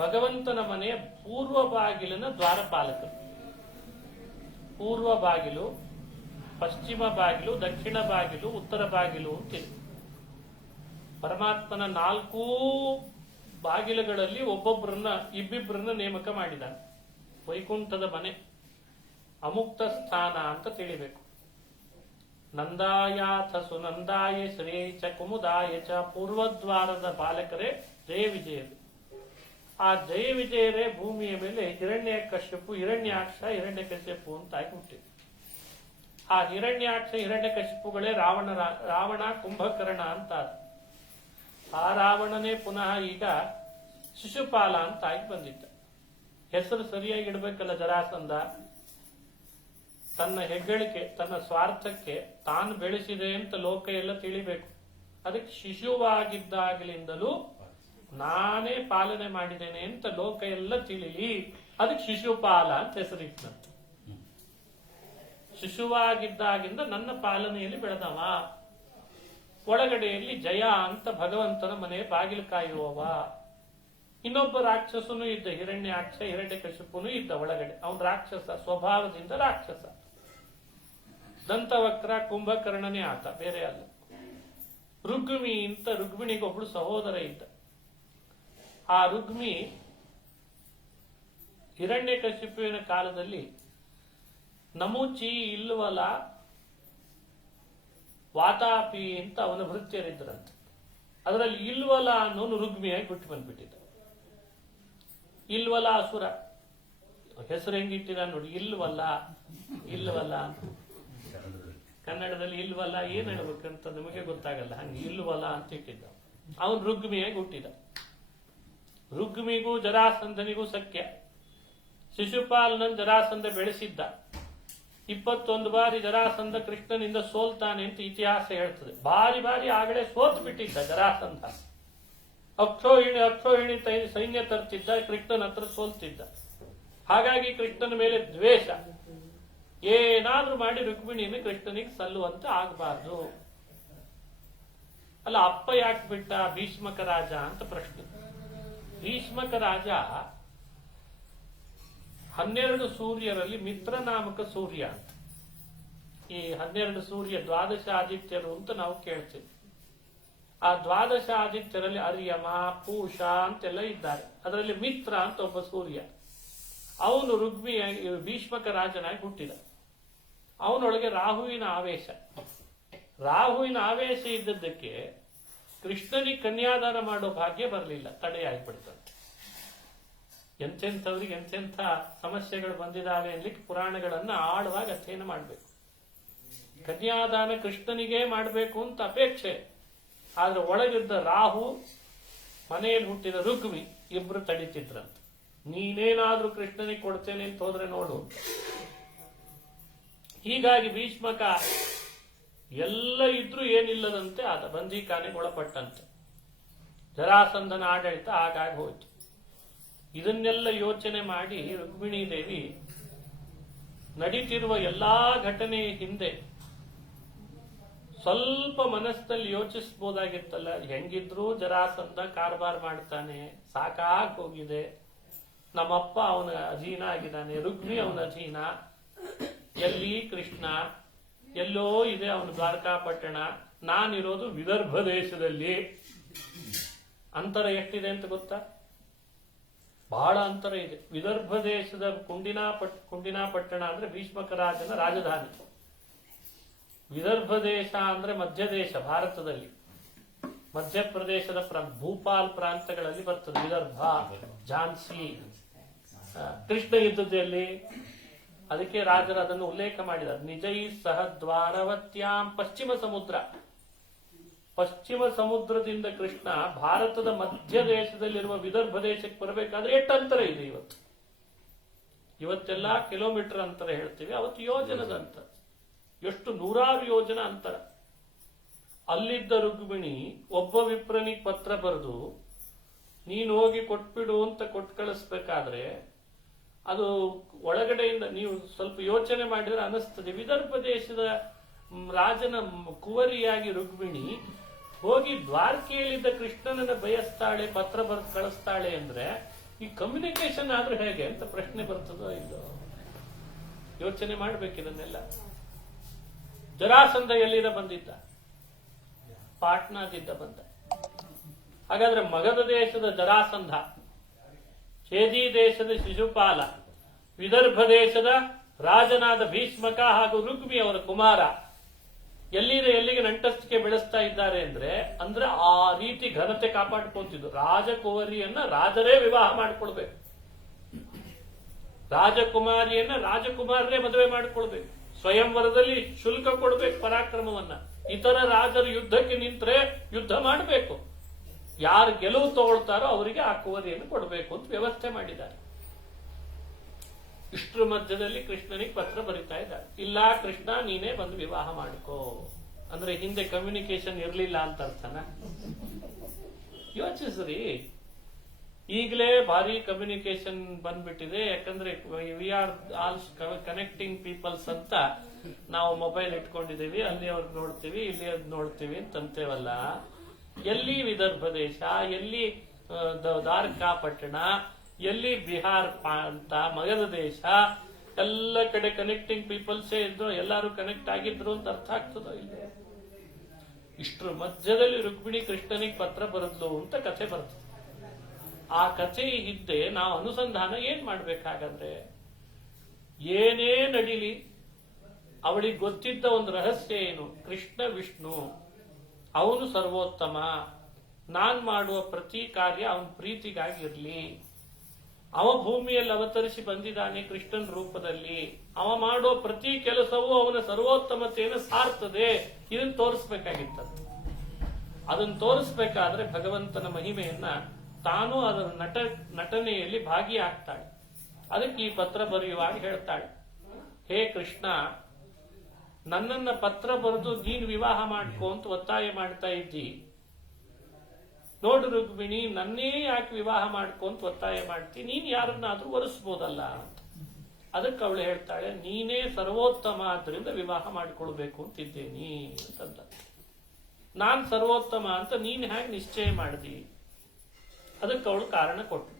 ಭಗವಂತನ ಮನೆಯ ಪೂರ್ವ ಬಾಗಿಲಿನ ದ್ವಾರಪಾಲಕರು. ಪೂರ್ವ ಬಾಗಿಲು, ಪಶ್ಚಿಮ ಬಾಗಿಲು, ದಕ್ಷಿಣ ಬಾಗಿಲು, ಉತ್ತರ ಬಾಗಿಲು ಅಂತಿದೆ. ಪರಮಾತ್ಮನ 4 ಬಾಗಿಲುಗಳಲ್ಲಿ ಇಬ್ಬಿಬ್ಬರನ್ನ ನೇಮಕ ಮಾಡಿದ್ದಾನೆ. ವೈಕುಂಠದ ಮನೆ ಅಮುಕ್ತ ಸ್ಥಾನ ಅಂತ ತಿಳಿಬೇಕು. ನಂದಾಯಾಥ ಸುನಂದಾಯ ಶ್ರೇ ಚ ಕುಮುದಾಯ ಚ ಪೂರ್ವದ್ವಾರದ ಪಾಲಕರೇ ಜಯ ವಿಜಯರು. ಆ ಜಯ ವಿಜಯರೇ ಭೂಮಿಯ ಮೇಲೆ ಹಿರಣ್ಯಕಶ್ಯಪು, ಹಿರಣ್ಯಾಕ್ಷ, ಹಿರಣ್ಯಕಶ್ಯಪು ಅಂತ ಆಗಿಬಿಟ್ಟಿದೆ. ಆ ಹಿರಣ್ಯಾಕ್ಷ ಹಿರಣ್ಯಕಶಿಪುಗಳೇ ರಾವಣ ಕುಂಭಕರ್ಣ ಅಂತ. ಆ ರಾವಣನೇ ಪುನಃ ಈಗ ಶಿಶುಪಾಲ ಅಂತ ಆಗಿ ಬಂದಿದ್ದ. ಹೆಸರು ಸರಿಯಾಗಿ ಇಡಬೇಕಲ್ಲ. ಜರಾಸಂಧ ತನ್ನ ಹೆಗ್ಗಳಿಕೆ, ತನ್ನ ಸ್ವಾರ್ಥಕ್ಕೆ ತಾನು ಬೆಳೆಸಿದೆ ಅಂತ ಲೋಕ ಎಲ್ಲ ತಿಳಿಬೇಕು. ಅದಕ್ಕೆ ಶಿಶುವಾಗಿದ್ದಾಗಲಿಂದಲೂ ನಾನೇ ಪಾಲನೆ ಮಾಡಿದ್ದೇನೆ ಅಂತ ಲೋಕ ಎಲ್ಲ ತಿಳಿಲಿ. ಅದಕ್ಕೆ ಶಿಶುಪಾಲ ಅಂತ ಹೆಸರಿಟ್ಟಂತೆ. ಶಿಶುವಾಗಿದ್ದಾಗಿಂದ ನನ್ನ ಪಾಲನೆಯಲ್ಲಿ ಬೆಳೆದವ. ಒಳಗಡೆಯಲ್ಲಿ ಜಯ ಅಂತ ಭಗವಂತನ ಮನೆ ಬಾಗಿಲು ಕಾಯುವವ. ಇನ್ನೊಬ್ಬ ರಾಕ್ಷಸನು ಇದ್ದ, ಹಿರಣ್ಯಾಕ್ಷ ಹಿರಣ್ಯಕಶಿಪುನು ಇದ್ದ ಒಳಗಡೆ. ಅವನು ರಾಕ್ಷಸ, ಸ್ವಭಾವದಿಂದ ರಾಕ್ಷಸ. ದಂತವಕ್ರ ಕುಂಭಕರ್ಣನೇ ಆತ, ಬೇರೆ ಅಲ್ಲ. ರುಗ್ಮಿ ಅಂತ ರುಗ್ಮಿಣಿಗೊಬ್ಬಳು ಸಹೋದರ ಇದ್ದ. ಆ ರುಗ್ಮಿ ಹಿರಣ್ಯಕಶಿಪುವಿನ ಕಾಲದಲ್ಲಿ ನಮುಚಿ, ಇಲ್ವಲ, ವಾತಾಪಿ ಅಂತ ಅವನ ಭೃತ್ಯರಿದ್ದರಂತೆ. ಅದರಲ್ಲಿ ಇಲ್ವಲ ಅನ್ನೋನು ರುಗ್ಮಿಯಾಗಿ ಬಿಟ್ಟು ಬಂದ್ಬಿಟ್ಟಿದ್ದ. ಇಲ್ವಲ ಅಸುರ. ಹೆಸರು ಹೆಂಗಿಟ್ಟಿದ ನೋಡಿ, ಇಲ್ವಲ್ಲ ಇಲ್ವಲ್ಲ. ಕನ್ನಡದಲ್ಲಿ ಇಲ್ವಲ್ಲ ಏನ್ ಹೇಳ್ಬೇಕಂತ ನಮಗೆ ಗೊತ್ತಾಗಲ್ಲ. ಹಂಗೆ ಇಲ್ವಲ್ಲ ಅಂತ ಇಟ್ಟಿದ್ದ. ಅವನು ರುಗ್ಮಿಯಾಗಿ ಹುಟ್ಟಿದ. ರುಗ್ಮಿಗೂ ಜರಾಸಂಧನಿಗೂ ಸಖ್ಯ. ಶಿಶುಪಾಲನನ್ ಜರಾಸಂಧ ಬೆಳೆಸಿದ್ದ. 21 ಬಾರಿ ಜರಾಸಂಧ ಕೃಷ್ಣನಿಂದ ಸೋಲ್ತಾನೆ ಅಂತ ಇತಿಹಾಸ ಹೇಳ್ತದೆ. ಬಾರಿ ಬಾರಿ ಆಗಲೇ ಸೋತು ಬಿಟ್ಟಿದ್ದ ಜರಾಸಂಧ. ಅಕ್ಷೋಹಿಣಿ ಸೈನ್ಯ ತರ್ತಿದ್ದ, ಕೃಷ್ಣನ ಹತ್ರ ಸೋಲ್ತಿದ್ದ. ಹಾಗಾಗಿ ಕೃಷ್ಣನ ಮೇಲೆ ದ್ವೇಷ. ಏನಾದ್ರೂ ಮಾಡಿ ರುಕ್ಮಿಣಿಯನ್ನು ಕೃಷ್ಣನಿಗೆ ಸಲ್ಲುವಂತೆ ಆಗಬಾರ್ದು. ಅಲ್ಲ, ಅಪ್ಪ ಯಾಕೆ ಬಿಟ್ಟ? ಭೀಷ್ಮಕ ರಾಜ ಅಂತ ಪ್ರಶ್ನೆ. ಭೀಷ್ಮಕ ರಾಜ 12 ಸೂರ್ಯರಲ್ಲಿ ಮಿತ್ರ ನಾಮಕ ಸೂರ್ಯ ಅಂತ. ಈ 12 ಸೂರ್ಯ 12 ಆದಿತ್ಯರು ಅಂತ ನಾವು ಕೇಳ್ತೇವೆ. ಆ 12 ಆದಿತ್ಯರಲ್ಲಿ ಅರ್ಯಮ, ಪೂಷ ಅಂತೆಲ್ಲ ಇದ್ದಾರೆ. ಅದರಲ್ಲಿ ಮಿತ್ರ ಅಂತ ಒಬ್ಬ ಸೂರ್ಯ. ಅವನು ಭೀಷ್ಮಕ ರಾಜನಾಗಿ ಹುಟ್ಟಿದ. ಅವನೊಳಗೆ ರಾಹುವಿನ ಆವೇಶ. ರಾಹುವಿನ ಆವೇಶ ಇದ್ದದ್ದಕ್ಕೆ ಕೃಷ್ಣನಿಗೆ ಕನ್ಯಾದಾನ ಮಾಡೋ ಭಾಗ್ಯ ಬರಲಿಲ್ಲ, ತಡೆಯಾಗ್ಬಿಡ್ತದೆ. ಎಂತೆಂಥವ್ರಿಗೆ ಎಂತೆಂಥ ಸಮಸ್ಯೆಗಳು ಬಂದಿದ್ದಾವೆ ಅನ್ಲಿಕ್ಕೆ ಪುರಾಣಗಳನ್ನ ಆಳವಾಗಿ ಅಧ್ಯಯನ ಮಾಡಬೇಕು. ಕನ್ಯಾದಾನ ಕೃಷ್ಣನಿಗೆ ಮಾಡಬೇಕು ಅಂತ ಅಪೇಕ್ಷೆ. ಆದ್ರೆ ಒಳಗಿದ್ದ ರಾಹು, ಮನೆಯಲ್ಲಿ ಹುಟ್ಟಿದ ರುಗ್ಮಿ ಇಬ್ರು ತಡೀತಿದ್ರಂತ. ನೀನೇನಾದ್ರೂ ಕೃಷ್ಣನಿಗೆ ಕೊಡ್ತೇನೆ ಅಂತ ಹೋದ್ರೆ ನೋಡು. ಹೀಗಾಗಿ ಭೀಷ್ಮಕ ಎಲ್ಲ ಇದ್ರೂ ಏನಿಲ್ಲದಂತೆ ಆದ, ಬಂದೀಖಾನೆಗೆ ಒಳಪಟ್ಟಂತೆ. ಜರಾಸಂಧನ ಆಡಳಿತ ಹಾಗಾಗಿ ಹೋಯ್ತು. ಇದನ್ನೆಲ್ಲ ಯೋಚನೆ ಮಾಡಿ ರುಕ್ಮಿಣೀ ದೇವಿ ನಡೀತಿರುವ ಎಲ್ಲಾ ಘಟನೆಯ ಹಿಂದೆ ಸ್ವಲ್ಪ ಮನಸ್ಸಲ್ಲಿ ಯೋಚಿಸಬಹುದಾಗಿತ್ತಲ್ಲ. ಹೆಂಗಿದ್ರು ಜರಾಸಂಧ ಕಾರ್ಬಾರ್ ಮಾಡ್ತಾನೆ, ಸಾಕಾಗಿ ಹೋಗಿದೆ. ನಮ್ಮಪ್ಪ ಅವನ ಅಧೀನ ಆಗಿದ್ದಾನೆ, ರುಕ್ಮಿ ಅವನ ಅಧೀನ. ಎಲ್ಲಿ ಕೃಷ್ಣ, ಎಲ್ಲೋ ಇದೆ ಅವನ ದ್ವಾರಕಾಪಟ್ಟಣ. ನಾನಿರೋದು ವಿದರ್ಭ ದೇಶದಲ್ಲಿ. ಅಂತರ ಎಷ್ಟಿದೆ ಅಂತ ಗೊತ್ತಾ? ಬಹಳ ಅಂತರ ಇದೆ. ವಿದರ್ಭ ದೇಶದ ಕುಂಡಿನಾಪಟ್ಟಣ ಅಂದ್ರೆ ಭೀಷ್ಮಕ ರಾಜನ ರಾಜಧಾನಿ. ವಿದರ್ಭ ದೇಶ ಅಂದ್ರೆ ಮಧ್ಯ ದೇಶ, ಭಾರತದಲ್ಲಿ ಮಧ್ಯಪ್ರದೇಶದ ಭೂಪಾಲ್ ಪ್ರಾಂತಗಳಲ್ಲಿ ಬರ್ತದೆ ವಿದರ್ಭ, ಝಾನ್ಸಿ. ಕೃಷ್ಣ ಯುದ್ಧದಲ್ಲಿ ಅದಕ್ಕೆ ರಾಜರು ಅದನ್ನು ಉಲ್ಲೇಖ ಮಾಡಿದ್ದಾರೆ. ನಿಜೈ ಸಹ ದ್ವಾರವತ್ಯಾಂ ಪಶ್ಚಿಮ ಸಮುದ್ರ. ಪಶ್ಚಿಮ ಸಮುದ್ರದಿಂದ ಕೃಷ್ಣ ಭಾರತದ ಮಧ್ಯ ದೇಶದಲ್ಲಿರುವ ವಿದರ್ಭ ದೇಶಕ್ಕೆ ಬರಬೇಕಾದ್ರೆ ಎಷ್ಟು ಅಂತರ ಇದೆ ಇವತ್ತು? ಇವತ್ತೆಲ್ಲ ಕಿಲೋಮೀಟರ್ ಅಂತರ ಹೇಳ್ತೀವಿ, ಅವತ್ತು ಯೋಜನದ ಅಂತರ. ಎಷ್ಟು ನೂರಾರು ಯೋಜನ ಅಂತರ. ಅಲ್ಲಿದ್ದ ರುಕ್ಮಿಣಿ ಒಬ್ಬ ವಿಪ್ರನಿಗೆ ಪತ್ರ ಬರೆದು ನೀನು ಹೋಗಿ ಕೊಟ್ಬಿಡು ಅಂತ ಕೊಟ್ಟು ಕಳಿಸ್ಬೇಕಾದ್ರೆ ಅದು ಒಳಗಡೆಯಿಂದ ನೀವು ಸ್ವಲ್ಪ ಯೋಚನೆ ಮಾಡಿದ್ರೆ ಅನಿಸ್ತದೆ. ವಿದರ್ಭ ದೇಶದ ರಾಜನ ಕುವರಿಯಾಗಿ ರುಕ್ಮಿಣಿ ಹೋಗಿ ದ್ವಾರಕೆಯಲ್ಲಿದ್ದ ಕೃಷ್ಣನನ್ನ ಬಯಸ್ತಾಳೆ, ಪತ್ರ ಬರೆದು ಕಳಿಸ್ತಾಳೆ ಅಂದ್ರೆ ಈ ಕಮ್ಯುನಿಕೇಶನ್ ಆದ್ರೂ ಹೇಗೆ ಅಂತ ಪ್ರಶ್ನೆ ಬರ್ತದೋ ಇಲ್ಲೋ ಯೋಚನೆ ಮಾಡ್ಬೇಕಿದನ್ನೆಲ್ಲ. ಜರಾಸಂಧ ಎಲ್ಲಿಂದ ಬಂದಿದ್ದ? ಪಾಟ್ನಾದಿಂದ ಬಂದ. ಹಾಗಾದ್ರೆ ಮಗಧ ದೇಶದ ಜರಾಸಂಧ, ಚೇದಿ ದೇಶದ ಶಿಶುಪಾಲ, ವಿದರ್ಭ ದೇಶದ ರಾಜನಾದ ಭೀಷ್ಮಕ ಹಾಗೂ ರುಕ್ಮಿ ಅವರ ಕುಮಾರ ಎಲ್ಲಿಗೆ ನಂಟಸ್ತಿಕೆ ಬೆಳೆಸ್ತಾ ಇದ್ದಾರೆ ಅಂದ್ರೆ ಆ ರೀತಿ ಘನತೆ ಕಾಪಾಡ್ಕೊಂತಿದ್ರು. ರಾಜಕುವರಿಯನ್ನ ರಾಜರೇ ವಿವಾಹ ಮಾಡಿಕೊಳ್ಬೇಕು, ರಾಜಕುಮಾರಿಯನ್ನ ರಾಜಕುಮಾರರೇ ಮದುವೆ ಮಾಡಿಕೊಳ್ಬೇಕು, ಸ್ವಯಂವರದಲ್ಲಿ ಶುಲ್ಕ ಕೊಡ್ಬೇಕು ಪರಾಕ್ರಮವನ್ನ. ಇತರ ರಾಜರು ಯುದ್ಧಕ್ಕೆ ನಿಂತರೆ ಯುದ್ಧ ಮಾಡಬೇಕು, ಯಾರು ಗೆಲುವು ತಗೊಳ್ತಾರೋ ಅವರಿಗೆ ಆ ಕುವರಿಯನ್ನು ಕೊಡಬೇಕು ಅಂತ ವ್ಯವಸ್ಥೆ ಮಾಡಿದ್ದಾರೆ. ಇಷ್ಟರ ಮಧ್ಯದಲ್ಲಿ ಕೃಷ್ಣನಿಗೆ ಪತ್ರ ಬರಿತಾ ಇದ್ದಾರೆ, ಇಲ್ಲ ಕೃಷ್ಣ ನೀನೇ ಬಂದು ವಿವಾಹ ಮಾಡ್ಕೋ ಅಂದ್ರೆ ಹಿಂದೆ ಕಮ್ಯುನಿಕೇಶನ್ ಇರಲಿಲ್ಲ ಅಂತ ಅರ್ಥನ? ಯೋಚಿಸ್ರಿ, ಈಗಲೇ ಭಾರಿ ಕಮ್ಯುನಿಕೇಶನ್ ಬಂದ್ಬಿಟ್ಟಿದೆ. ಯಾಕಂದ್ರೆ we are all connecting peoples ಅಂತ ನಾವು ಮೊಬೈಲ್ ಇಟ್ಕೊಂಡಿದ್ದೀವಿ, ಅಲ್ಲಿ ಅವ್ರು ನೋಡ್ತೀವಿ, ಇಲ್ಲಿ ನೋಡ್ತೀವಿ ಅಂತಂತೇವಲ್ಲ. ಎಲ್ಲಿ ವಿದರ್ಭ ದೇಶ, ಎಲ್ಲಿ ದ್ವಾರಕಾ ಪಟ್ಟಣ, ಎಲ್ಲಿ ಬಿಹಾರ್ ಅಂತ ಮಗಧ ದೇಶ, ಎಲ್ಲ ಕಡೆ ಕನೆಕ್ಟಿಂಗ್ ಪೀಪಲ್ಸೇ ಇದ್ರು, ಎಲ್ಲರೂ ಕನೆಕ್ಟ್ ಆಗಿದ್ರು ಅಂತ ಅರ್ಥ ಆಗ್ತದೋ ಇಲ್ಲ? ಇಷ್ಟರ ಮಧ್ಯದಲ್ಲಿ ರುಕ್ಮಿಣಿ ಕೃಷ್ಣನಿಗೆ ಪತ್ರ ಬರೆದ್ಲು ಅಂತ ಕಥೆ ಬರ್ತದೆ. ಆ ಕಥೆ ಹಿಂದೆ ನಾವು ಅನುಸಂಧಾನ ಏನ್ ಮಾಡ್ಬೇಕಾಗಂದ್ರೆ, ಏನೇ ನಡೀಲಿ ಅವಳಿಗೆ ಗೊತ್ತಿದ್ದ ಒಂದು ರಹಸ್ಯ ಏನು? ಕೃಷ್ಣ ವಿಷ್ಣು, ಅವನು ಸರ್ವೋತ್ತಮ, ನಾನ್ ಮಾಡುವ ಪ್ರತಿ ಕಾರ್ಯ ಅವನ ಪ್ರೀತಿಗಾಗಿರ್ಲಿ, ಅವ ಭೂಮಿಯಲ್ಲಿ ಅವತರಿಸಿ ಬಂದಿದ್ದಾನೆ ಕೃಷ್ಣನ ರೂಪದಲ್ಲಿ, ಅವ ಮಾಡುವ ಪ್ರತಿ ಕೆಲಸವೂ ಅವನ ಸರ್ವೋತ್ತಮತೆಯನ್ನು ಸಾರ್ತದೆ, ಇದನ್ನು ತೋರಿಸ್ಬೇಕಾಗಿತ್ತ. ಅದನ್ನು ತೋರಿಸ್ಬೇಕಾದ್ರೆ ಭಗವಂತನ ಮಹಿಮೆಯನ್ನ ತಾನು ಅದರ ನಟನೆಯಲ್ಲಿ ಭಾಗಿಯಾಗ್ತಾಳೆ. ಅದಕ್ಕೆ ಈ ಪತ್ರ ಬರೆಯುವಾಗ ಹೇಳ್ತಾಳೆ, ಹೇ ಕೃಷ್ಣ, ನನ್ನನ್ನ ಪತ್ರ ಬರೆದು ನೀನು ವಿವಾಹ ಮಾಡ್ಕೋ ಅಂತ ಒತ್ತಾಯ ಮಾಡ್ತಾ ಇದ್ದಿ. ನೋಡು ರುಕ್ಮಿಣಿ, ನನ್ನೇ ಯಾಕೆ ವಿವಾಹ ಮಾಡ್ಕೊಂತ ಒತ್ತಾಯ ಮಾಡ್ತಿ? ನೀನ್ ಯಾರನ್ನಾದ್ರೂ ಒರೆಸ್ಬೋದಲ್ಲ ಅಂತ. ಅದಕ್ಕೆ ಅವಳು ಹೇಳ್ತಾಳೆ, ನೀನೇ ಸರ್ವೋತ್ತಮ ಆದ್ರಿಂದ ವಿವಾಹ ಮಾಡ್ಕೊಳ್ಬೇಕು ಅಂತಿದ್ದೇನಿ ಅಂತಂದ. ನಾನ್ ಸರ್ವೋತ್ತಮ ಅಂತ ನೀನ್ ಹೇಗೆ ನಿಶ್ಚಯ ಮಾಡ್ದಿ? ಅದಕ್ಕೆ ಅವಳು ಕಾರಣ ಕೊಟ್ಟು,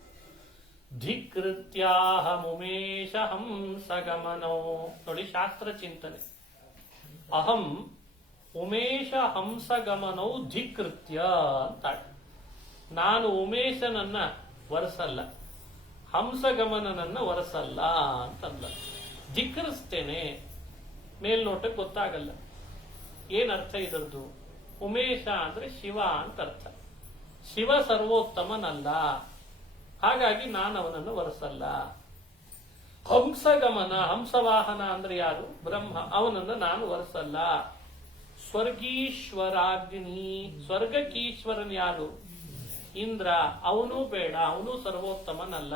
ಧಿಕೃತ್ಯಾಹಮುಮೇಶ ಹಂಸಗಮನೋ. ನೋಡಿ ಶಾಸ್ತ್ರ ಚಿಂತನೆ. ಅಹಂ ಉಮೇಶ ಹಂಸಗಮನೌ ಧಿಕೃತ್ಯ ಅಂತಾಳೆ. ನಾನು ಉಮೇಶನನ್ನ ವರಸಲ್ಲ, ಹಂಸಗಮನನನ್ನ ವರಸಲ್ಲ ಅಂತಂದ. ಧಿಕ್ಕರಿಸ್ತೇನೆ, ಮೇಲ್ನೋಟಕ್ಕೆ ಗೊತ್ತಾಗಲ್ಲ. ಏನ್ ಅರ್ಥ ಇದರದ್ದು? ಉಮೇಶ ಅಂದ್ರೆ ಶಿವ ಅಂತ ಅರ್ಥ. ಶಿವ ಸರ್ವೋತ್ತಮನಲ್ಲ, ಹಾಗಾಗಿ ನಾನು ಅವನನ್ನು ವರಸಲ್ಲ. ಹಂಸಗಮನ, ಹಂಸವಾಹನ ಅಂದ್ರೆ ಯಾರು? ಬ್ರಹ್ಮ, ಅವನನ್ನು ನಾನು ವರಸಲ್ಲ. ಸ್ವರ್ಗೀಶ್ವರಾಗ್ನಿ, ಸ್ವರ್ಗಕ್ಕೀಶ್ವರನ್ ಯಾರು? ಇಂದ್ರ, ಅವನು ಬೇಡ, ಅವನು ಸರ್ವೋತ್ತಮನಲ್ಲ.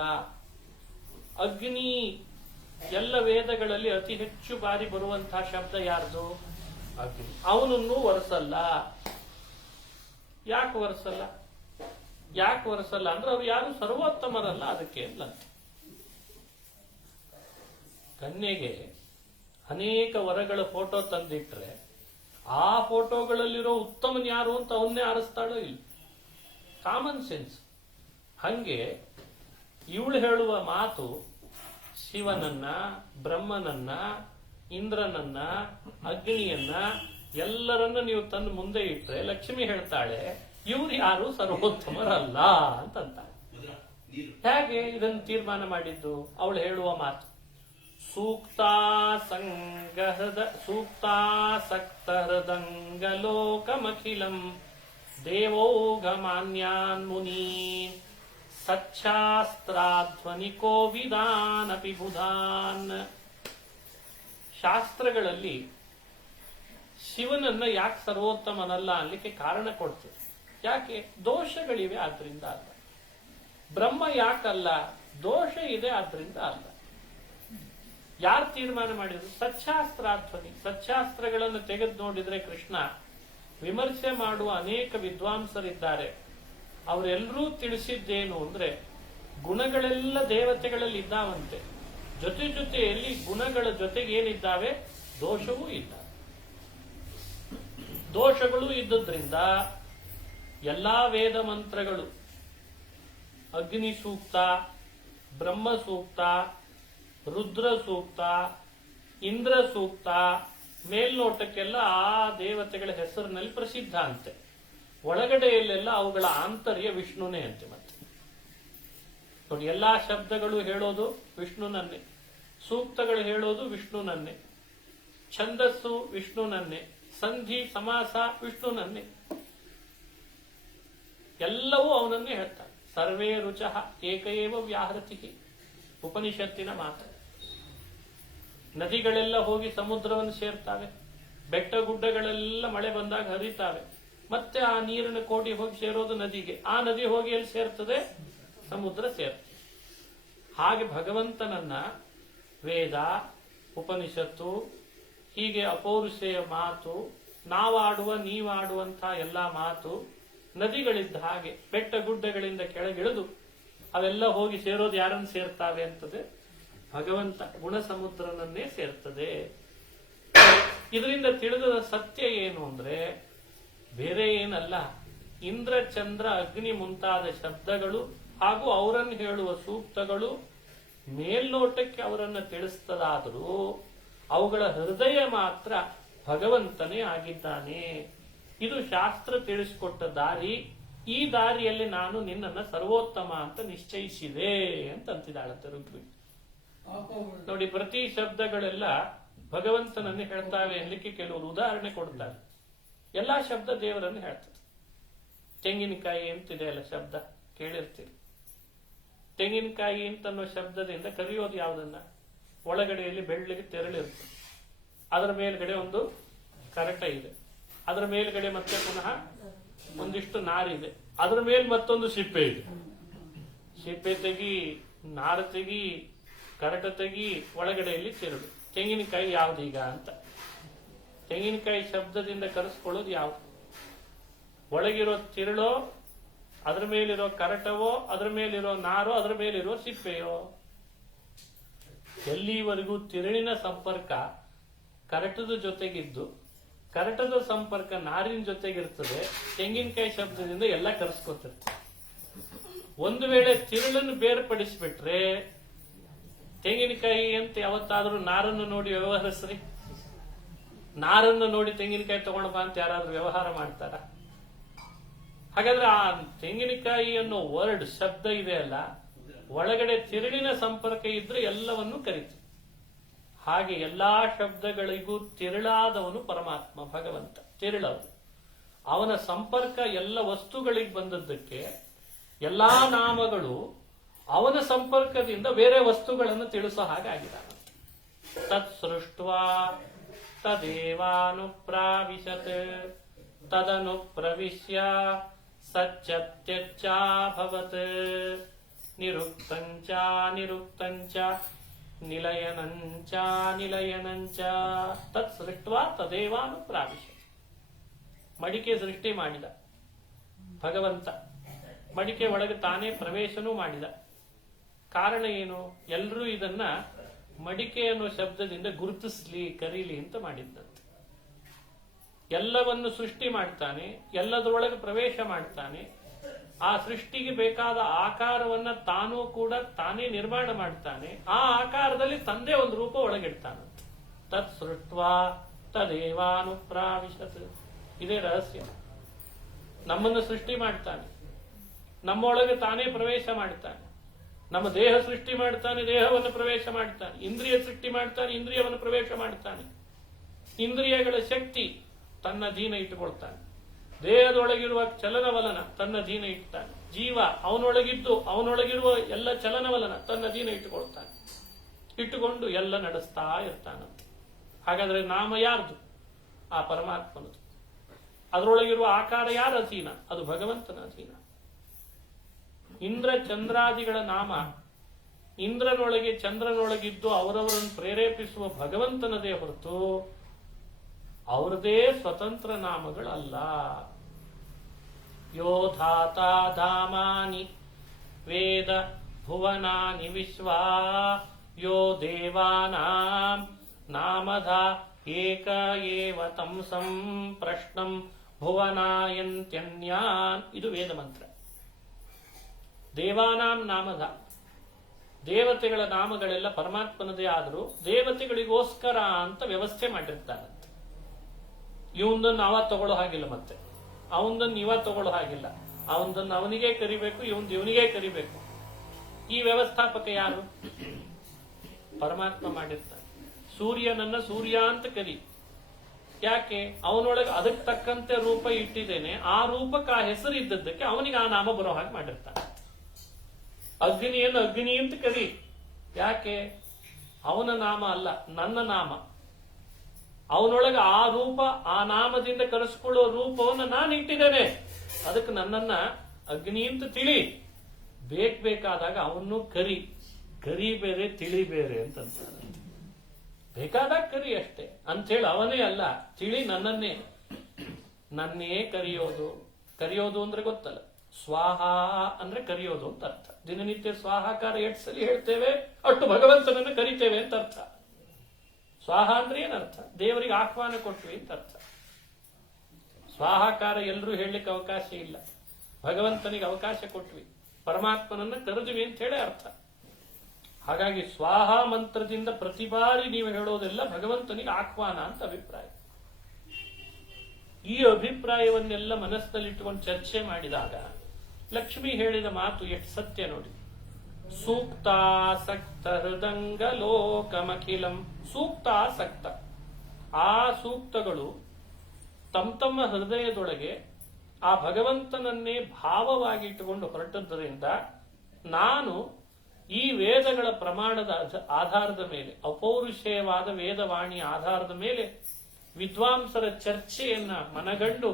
ಅಗ್ನಿ, ಎಲ್ಲ ವೇದಗಳಲ್ಲಿ ಅತಿ ಹೆಚ್ಚು ಬಾರಿ ಬರುವಂತಹ ಶಬ್ದ ಯಾರ್ದು? ಅಗ್ನಿ, ಅವನನ್ನು ವರಸಲ್ಲ. ಯಾಕೆ ವರಸಲ್ಲ? ಯಾಕೆ ವರಸಲ್ಲ ಅಂದ್ರೆ ಅವ್ರು ಯಾರು ಸರ್ವೋತ್ತಮರಲ್ಲ, ಅದಕ್ಕೆ ಅಲ್ಲ. ಕನ್ಯೆಗೆ ಅನೇಕ ವರಗಳ ಫೋಟೋ ತಂದಿಟ್ರೆ ಆ ಫೋಟೋಗಳಲ್ಲಿರೋ ಉತ್ತಮನ್ ಯಾರು ಅಂತ ಅವನ್ನೇ ಆರಿಸ್ತಾಳೋ ಇಲ್ಲ? Common sense. ಹಂಗೆ ಇವಳು ಹೇಳುವ ಮಾತು ಶಿವನನ್ನ, ಬ್ರಹ್ಮನನ್ನ, ಇಂದ್ರನನ್ನ, ಅಗ್ನಿಯನ್ನ ಎಲ್ಲರನ್ನ ನೀವು ತಂದು ಮುಂದೆ ಇಟ್ರೆ ಲಕ್ಷ್ಮಿ ಹೇಳ್ತಾಳೆ ಇವ್ರು ಯಾರು ಸರ್ವೋತ್ತಮರಲ್ಲ ಅಂತಂತಾಳೆ. ಹೇಗೆ ಇದನ್ನು ತೀರ್ಮಾನ ಮಾಡಿದ್ದು? ಅವಳು ಹೇಳುವ ಮಾತು ಸೂಕ್ತಾಸಕ್ತಹೃದಂಗಲೋಕಮಖಿಲಂ ದೇವೋಘಮಾನ್ಯಾನ್ ಮುನೀನ್ ಸಚ್ಛಾಸ್ತ್ರಾಧ್ವನಿಕೋ ವಿದಾನಪಿ ಬುಧಾನ್. ಶಾಸ್ತ್ರಗಳಲ್ಲಿ ಶಿವನನ್ನ ಯಾಕೆ ಸರ್ವೋತ್ತಮನಲ್ಲ ಅನ್ಲಿಕ್ಕೆ ಕಾರಣ ಕೊಡ್ತೀವಿ. ಯಾಕೆ? ದೋಷಗಳಿವೆ, ಆದ್ರಿಂದ ಅಲ್ಲ. ಬ್ರಹ್ಮ ಯಾಕಲ್ಲ? ದೋಷ ಇದೆ, ಆದ್ರಿಂದ ಅಲ್ಲ. ಯಾರು ತೀರ್ಮಾನ ಮಾಡಿದ್ರು? ಸಚ್ಛಾಸ್ತ್ರಾಧ್ವನಿ. ಸಚ್ಛಾಸ್ತ್ರಗಳನ್ನು ತೆಗೆದು ನೋಡಿದ್ರೆ ಕೃಷ್ಣ ವಿಮರ್ಶೆ ಮಾಡುವ ಅನೇಕ ವಿದ್ವಾಂಸರಿದ್ದಾರೆ. ಅವರೆಲ್ಲರೂ ತಿಳಿಸಿದ್ದೇನು ಅಂದ್ರೆ, ಗುಣಗಳೆಲ್ಲ ದೇವತೆಗಳಲ್ಲಿ ಇದ್ದಾವಂತೆ, ಜೊತೆಯಲ್ಲಿ ಗುಣಗಳ ಜೊತೆಗೆ ಏನಿದ್ದಾವೆ? ದೋಷವೂ ಇದ್ದಾವೆ. ದೋಷಗಳು ಇದ್ದದ್ರಿಂದ ಎಲ್ಲಾ ವೇದ ಮಂತ್ರಗಳು, ಅಗ್ನಿ ಸೂಕ್ತ, ಬ್ರಹ್ಮ ಸೂಕ್ತ, ರುದ್ರ ಸೂಕ್ತ, ಇಂದ್ರ ಸೂಕ್ತ, ಮೇಲ್ನೋಟಕ್ಕೆಲ್ಲ ಆ ದೇವತೆಗಳ ಹೆಸರಿನಲ್ಲಿ ಪ್ರಸಿದ್ಧ ಅಂತೆ. ಒಳಗಡೆಯಲ್ಲೆಲ್ಲ ಅವುಗಳ ಆಂತರ್ಯ ವಿಷ್ಣುನೇ ಅಂತೆ. ಮತ್ತೆ ನೋಡಿ, ಎಲ್ಲಾ ಶಬ್ದಗಳು ಹೇಳೋದು ವಿಷ್ಣುನನ್ನೇ, ಸೂಕ್ತಗಳು ಹೇಳೋದು ವಿಷ್ಣುನನ್ನೇ, ಛಂದಸ್ಸು ವಿಷ್ಣುನನ್ನೇ, ಸಂಧಿ ಸಮಾಸ ವಿಷ್ಣುನನ್ನೇ, ಎಲ್ಲವೂ ಅವನನ್ನೇ ಹೇಳ್ತಾನೆ. ಸರ್ವೇ ರುಚಃ ಏಕಏವ ವ್ಯಾಹೃತಿ, ಉಪನಿಷತ್ತಿನ ಮಾತು. ನದಿಗಳೆಲ್ಲ ಹೋಗಿ ಸಮುದ್ರವನ್ನು ಸೇರ್ತಾವೆ, ಬೆಟ್ಟ ಗುಡ್ಡಗಳೆಲ್ಲ ಮಳೆ ಬಂದಾಗ ಹರಿತಾವೆ, ಮತ್ತೆ ಆ ನೀರಿನ ಕೋಟಿ ಹೋಗಿ ಸೇರೋದು ನದಿಗೆ, ಆ ನದಿ ಹೋಗಿ ಎಲ್ಲಿ ಸೇರ್ತದೆ? ಸಮುದ್ರ ಸೇರ್ತದೆ. ಹಾಗೆ ಭಗವಂತನನ್ನ ವೇದ, ಉಪನಿಷತ್ತು, ಹೀಗೆ ಅಪೌರುಷೆಯ ಮಾತು, ನಾವಾಡುವ ನೀವಾಡುವಂಥ ಎಲ್ಲಾ ಮಾತು, ನದಿಗಳಿದ್ದ ಹಾಗೆ ಬೆಟ್ಟ ಗುಡ್ಡಗಳಿಂದ ಕೆಳಗಿಳಿದು ಅವೆಲ್ಲ ಹೋಗಿ ಸೇರೋದು ಯಾರನ್ನು ಸೇರ್ತಾವೆ ಅಂತದೆ? ಭಗವಂತ ಗುಣಸಮುದ್ರನನ್ನೇ ಸೇರ್ತದೆ. ಇದರಿಂದ ತಿಳಿದ ಸತ್ಯ ಏನು ಅಂದ್ರೆ ಬೇರೆ ಏನಲ್ಲ, ಇಂದ್ರ, ಚಂದ್ರ, ಅಗ್ನಿ ಮುಂತಾದ ಶಬ್ದಗಳು ಹಾಗೂ ಅವರನ್ನು ಹೇಳುವ ಸೂಕ್ತಗಳು ಮೇಲ್ನೋಟಕ್ಕೆ ಅವರನ್ನು ತಿಳಿಸ್ತದಾದರೂ ಅವುಗಳ ಹೃದಯ ಮಾತ್ರ ಭಗವಂತನೇ ಆಗಿದ್ದಾನೆ. ಇದು ಶಾಸ್ತ್ರ ತಿಳಿಸಿಕೊಟ್ಟ ದಾರಿ. ಈ ದಾರಿಯಲ್ಲಿ ನಾನು ನಿನ್ನನ್ನು ಸರ್ವೋತ್ತಮ ಅಂತ ನಿಶ್ಚಯಿಸಿದೆ ಅಂತ ಅಂತಿದ್ದಾಳಂತೆ ರುಕ್ಮಿಣಿ. ನೋಡಿ, ಪ್ರತಿ ಶಬ್ದಗಳೆಲ್ಲ ಭಗವಂತನನ್ನು ಹೇಳ್ತಾವೆ ಅನ್ಲಿಕ್ಕೆ ಕೆಲವರು ಉದಾಹರಣೆ ಕೊಡ್ತಾರೆ. ಎಲ್ಲಾ ಶಬ್ದ ದೇವರನ್ನು ಹೇಳ್ತದೆ. ತೆಂಗಿನಕಾಯಿ ಅಂತಿದೆ ಅಲ್ಲ ಶಬ್ದ, ಕೇಳಿರ್ತೀರಿ. ತೆಂಗಿನಕಾಯಿ ಅಂತನ್ನೋ ಶಬ್ದದಿಂದ ಕರೆಯೋದು ಯಾವುದನ್ನ? ಒಳಗಡೆಯಲ್ಲಿ ಬೆಳ್ಳಿಗೆ ತೆರಳಿರುತ್ತೆ, ಅದರ ಮೇಲ್ಗಡೆ ಒಂದು ಕರಟ ಇದೆ, ಅದರ ಮೇಲ್ಗಡೆ ಮತ್ತೆ ಪುನಃ ಒಂದಿಷ್ಟು ನಾರಿದೆ, ಅದರ ಮೇಲೆ ಮತ್ತೊಂದು ಸಿಪ್ಪೆ ಇದೆ. ಸಿಪ್ಪೆ ತೆಗಿ, ನಾರು ತೆಗಿ, ಕರಟ ತೆಗಿ, ಒಳಗಡೆಯಲ್ಲಿ ತಿರುಳು. ತೆಂಗಿನಕಾಯಿ ಯಾವ್ದೀಗ ಅಂತ ತೆಂಗಿನಕಾಯಿ ಶಬ್ದದಿಂದ ಕರೆಸ್ಕೊಳ್ಳೋದು ಯಾವ್ದು? ಒಳಗಿರೋ ತಿರುಳೋ, ಅದರ ಮೇಲಿರೋ ಕರಟವೋ, ಅದರ ಮೇಲಿರೋ ನಾರೋ, ಅದರ ಮೇಲಿರೋ ಸಿಪ್ಪೆಯೋ? ಎಲ್ಲಿವರೆಗೂ ತಿರುಳಿನ ಸಂಪರ್ಕ ಕರಟದ ಜೊತೆಗಿದ್ದು ಕರಟದ ಸಂಪರ್ಕ ನಾರಿನ ಜೊತೆಗಿರ್ತದೆ, ತೆಂಗಿನಕಾಯಿ ಶಬ್ದದಿಂದ ಎಲ್ಲ ಕರೆಸ್ಕೊತಿರ್ತದೆ. ಒಂದು ವೇಳೆ ತಿರುಳನ್ನು ಬೇರ್ಪಡಿಸ್ಬಿಟ್ರೆ ತೆಂಗಿನಕಾಯಿ ಅಂತ ಯಾವತ್ತಾದ್ರೂ ನಾರನ್ನು ನೋಡಿ ವ್ಯವಹರಿಸ್ರಿ? ನಾರನ್ನು ನೋಡಿ ತೆಂಗಿನಕಾಯಿ ತಗೊಂಡು ಬಾ ಅಂತ ಯಾರಾದ್ರೂ ವ್ಯವಹಾರ ಮಾಡ್ತಾರ? ಹಾಗಾದ್ರೆ ಆ ತೆಂಗಿನಕಾಯಿ ಅನ್ನೋ ವರ್ಡ್ ಶಬ್ದ ಇದೆ ಅಲ್ಲ, ಒಳಗಡೆ ತಿರುಳಿನ ಸಂಪರ್ಕ ಇದ್ರೆ ಎಲ್ಲವನ್ನೂ ಕರೀತು. ಹಾಗೆ ಎಲ್ಲಾ ಶಬ್ದಗಳಿಗೂ ತಿರುಳಾದವನು ಪರಮಾತ್ಮ ಭಗವಂತ, ತಿರುಳವನು. ಅವನ ಸಂಪರ್ಕ ಎಲ್ಲ ವಸ್ತುಗಳಿಗೆ ಬಂದದ್ದಕ್ಕೆ ಎಲ್ಲಾ ನಾಮಗಳು ಅವನ ಸಂಪರ್ಕದಿಂದ ಬೇರೆ ವಸ್ತುಗಳನ್ನು ತಿಳಿಸೋ ಹಾಗಾಗಿದ್ದಾನೆ. ತತ್ ಸೃಷ್ಟ್ವಾ ತದೇವಾನುಪ್ರಾವಿಶತ್ ತದನು ಪ್ರವಿಶ್ಯ ಸಚ್ಚತ್ಯಚ್ಚಾಭವತ್ ನಿರುಕ್ತಂಚ ನಿರುಕ್ತಂಚ ನಿಲಯನಂಚ ನಿಲಯನಂಚ ತತ್ ಸೃಷ್ಟ್ವಾ ತದೇವಾನುಪ್ರಾವಿಶತ್. ಮಡಿಕೆ ಸೃಷ್ಟಿ ಮಾಡಿದ ಭಗವಂತ, ಮಡಿಕೆ ಒಳಗೆ ತಾನೇ ಪ್ರವೇಶನೂ ಮಾಡಿದ. ಕಾರಣ ಏನು? ಎಲ್ಲರೂ ಇದನ್ನ ಮಡಿಕೆ ಅನ್ನೋ ಶಬ್ದದಿಂದ ಗುರುತಿಸ್ಲಿ, ಕರೀಲಿ ಅಂತ ಮಾಡಿದ್ದಂತೆ. ಎಲ್ಲವನ್ನು ಸೃಷ್ಟಿ ಮಾಡ್ತಾನೆ, ಎಲ್ಲದರೊಳಗೆ ಪ್ರವೇಶ ಮಾಡ್ತಾನೆ. ಆ ಸೃಷ್ಟಿಗೆ ಬೇಕಾದ ಆಕಾರವನ್ನ ತಾನೂ ಕೂಡ ತಾನೇ ನಿರ್ಮಾಣ ಮಾಡ್ತಾನೆ. ಆ ಆಕಾರದಲ್ಲಿ ತಂದೆ ಒಂದು ರೂಪ ಒಳಗಿಡ್ತಾನಂತೆ. ತತ್ ಸೃಷ್ಟ್ವಾ ತದೇವಾನುಪ್ರಾವಿಶತ್. ಇದೇ ರಹಸ್ಯ. ನಮ್ಮನ್ನು ಸೃಷ್ಟಿ ಮಾಡ್ತಾನೆ, ನಮ್ಮೊಳಗೆ ತಾನೇ ಪ್ರವೇಶ ಮಾಡ್ತಾನೆ. ನಮ್ಮ ದೇಹ ಸೃಷ್ಟಿ ಮಾಡ್ತಾನೆ, ದೇಹವನ್ನು ಪ್ರವೇಶ ಮಾಡ್ತಾನೆ. ಇಂದ್ರಿಯ ಸೃಷ್ಟಿ ಮಾಡ್ತಾನೆ, ಇಂದ್ರಿಯವನ್ನು ಪ್ರವೇಶ ಮಾಡ್ತಾನೆ. ಇಂದ್ರಿಯಗಳ ಶಕ್ತಿ ತನ್ನ ಅಧೀನ ಇಟ್ಟುಕೊಳ್ತಾನೆ. ದೇಹದೊಳಗಿರುವ ಚಲನವಲನ ತನ್ನ ಅಧೀನ ಇಡ್ತಾನೆ. ಜೀವ ಅವನೊಳಗಿದ್ದು ಅವನೊಳಗಿರುವ ಎಲ್ಲ ಚಲನವಲನ ತನ್ನ ಅಧೀನ ಇಟ್ಟುಕೊಳ್ತಾನೆ. ಇಟ್ಟುಕೊಂಡು ಎಲ್ಲ ನಡೆಸ್ತಾ ಇರ್ತಾನಂತೆ. ಹಾಗಾದ್ರೆ ನಾಮ ಯಾರ್ದು? ಆ ಪರಮಾತ್ಮನದು. ಅದರೊಳಗಿರುವ ಆಕಾರ ಯಾರ ಅಧೀನ? ಅದು ಭಗವಂತನ ಅಧೀನ. ಇಂದ್ರ ಚಂದ್ರಾದಿಗಳ ನಾಮ ಇಂದ್ರನೊಳಗೆ ಚಂದ್ರನೊಳಗಿದ್ದು ಅವರವರನ್ನು ಪ್ರೇರೇಪಿಸುವ ಭಗವಂತನದೇ ಹೊರತು ಅವರದೇ ಸ್ವತಂತ್ರ ನಾಮಗಳಲ್ಲ. ಯೋ ಧಾತಾ ಧಾಮಾನಿ ವೇದ ಭುವನಾನಿ ವಿಶ್ವಾ ಯೋ ದೇವಾನಾಂ ನಾಮಧ ಏಕ ಏವ ತಂಸಂ ಪ್ರಶ್ನಂ ಭುವನಾಯಂತ್ಯನ್ಯಾನ್. ಇದು ವೇದ ಮಂತ್ರ. ದೇವಾನಾಂ ನಾಮಧ, ದೇವತೆಗಳ ನಾಮಗಳೆಲ್ಲ ಪರಮಾತ್ಮನದೇ ಆದರೂ ದೇವತೆಗಳಿಗೋಸ್ಕರ ಅಂತ ವ್ಯವಸ್ಥೆ ಮಾಡಿರ್ತಾರಂತೆ. ಇವನದನ್ನು ಅವ ತಗೊಳ್ಳೋ ಹಾಗಿಲ್ಲ, ಮತ್ತೆ ಅವನದನ್ನು ಇವ ತಗೊಳ್ಳೋ ಹಾಗಿಲ್ಲ. ಅವನದನ್ನು ಅವನಿಗೆ ಕರಿಬೇಕು, ಇವನಿಗೆ ಕರಿಬೇಕು. ಈ ವ್ಯವಸ್ಥಾಪಕ ಯಾರು? ಪರಮಾತ್ಮ ಮಾಡಿರ್ತಾನೆ. ಸೂರ್ಯನನ್ನ ಸೂರ್ಯ ಅಂತ ಕರಿ. ಯಾಕೆ? ಅವನೊಳಗೆ ಅದಕ್ಕೆ ತಕ್ಕಂತೆ ರೂಪ ಇಟ್ಟಿದ್ದೇನೆ, ಆ ರೂಪಕ್ಕೆ ಆ ಹೆಸರು ಇದ್ದದ್ದಕ್ಕೆ ಅವನಿಗೆ ಆ ನಾಮ ಬರೋ ಹಾಗೆ ಮಾಡಿರ್ತಾನೆ. ಅಗ್ನಿಯನ್ನು ಅಗ್ನಿ ಅಂತ ಕರಿ. ಯಾಕೆ? ಅವನ ನಾಮ ಅಲ್ಲ, ನನ್ನ ನಾಮ. ಅವನೊಳಗೆ ಆ ರೂಪ, ಆ ನಾಮದಿಂದ ಕರೆಸ್ಕೊಳ್ಳೋ ರೂಪವನ್ನು ನಾನು ಇಟ್ಟಿದ್ದೇನೆ, ಅದಕ್ಕೆ ನನ್ನನ್ನ ಅಗ್ನಿ ಅಂತ ತಿಳಿ. ಬೇಕಾದಾಗ ಅವನು ಕರಿ. ಕರಿ ಬೇರೆ, ತಿಳಿ ಬೇರೆ ಅಂತಂತಾರೆ. ಬೇಕಾದಾಗ ಕರಿ ಅಷ್ಟೇ ಅಂಥೇಳಿ ಅವನೇ ಅಲ್ಲ, ತಿಳಿ ನನ್ನೇ ಕರಿಯೋದು ಅಂದ್ರೆ ಗೊತ್ತಲ್ಲ. ಸ್ವಾಹ ಅಂದ್ರೆ ಕರಿಯೋದು ಅಂತ ಅರ್ಥ. ದಿನನಿತ್ಯ ಸ್ವಾಹಾಕಾರ ಎಷ್ಟು ಸಲ ಹೇಳ್ತೇವೆ ಅಷ್ಟು ಭಗವಂತನನ್ನು ಕರಿತೇವೆ ಅಂತ ಅರ್ಥ. ಸ್ವಾಹ ಅಂದ್ರೆ ಏನರ್ಥ? ದೇವರಿಗೆ ಆಹ್ವಾನ ಕೊಟ್ವಿ ಅಂತ ಅರ್ಥ. ಸ್ವಾಹಾಕಾರ ಎಲ್ಲರೂ ಹೇಳಲಿಕ್ಕೆ ಅವಕಾಶ ಇಲ್ಲ, ಭಗವಂತನಿಗೆ ಅವಕಾಶ ಕೊಟ್ವಿ, ಪರಮಾತ್ಮನನ್ನ ಕರೆದ್ವಿ ಅಂತ ಹೇಳಿ ಅರ್ಥ. ಹಾಗಾಗಿ ಸ್ವಾಹ ಮಂತ್ರದಿಂದ ಪ್ರತಿ ಬಾರಿ ನೀವು ಹೇಳೋದೆಲ್ಲ ಭಗವಂತನಿಗೆ ಆಹ್ವಾನ ಅಂತ ಅಭಿಪ್ರಾಯ. ಈ ಅಭಿಪ್ರಾಯವನ್ನೆಲ್ಲ ಮನಸ್ಸಿನಲ್ಲಿಟ್ಟುಕೊಂಡು ಚರ್ಚೆ ಮಾಡಿದಾಗ ಲಕ್ಷ್ಮಿ ಹೇಳಿದ ಮಾತು ಎಷ್ಟು ಸತ್ಯ ನೋಡಿ. ಸೂಕ್ತಾಸಕ್ತ ಹೃದಂಗ ಲೋಕಮಖಿಲಂ. ಸೂಕ್ತಾಸಕ್ತ, ಆ ಸೂಕ್ತಗಳು ತಮ್ಮ ಹೃದಯದೊಳಗೆ ಆ ಭಗವಂತನನ್ನೇ ಭಾವವಾಗಿಟ್ಟುಕೊಂಡು ಹೊರಟದ್ದರಿಂದ ನಾನು ಈ ವೇದಗಳ ಪ್ರಮಾಣದ ಆಧಾರದ ಮೇಲೆ, ಅಪೌರುಷೇಯವಾದ ವೇದವಾಣಿ ಆಧಾರದ ಮೇಲೆ ವಿದ್ವಾಂಸರ ಚರ್ಚೆಯನ್ನ ಮನಗಂಡು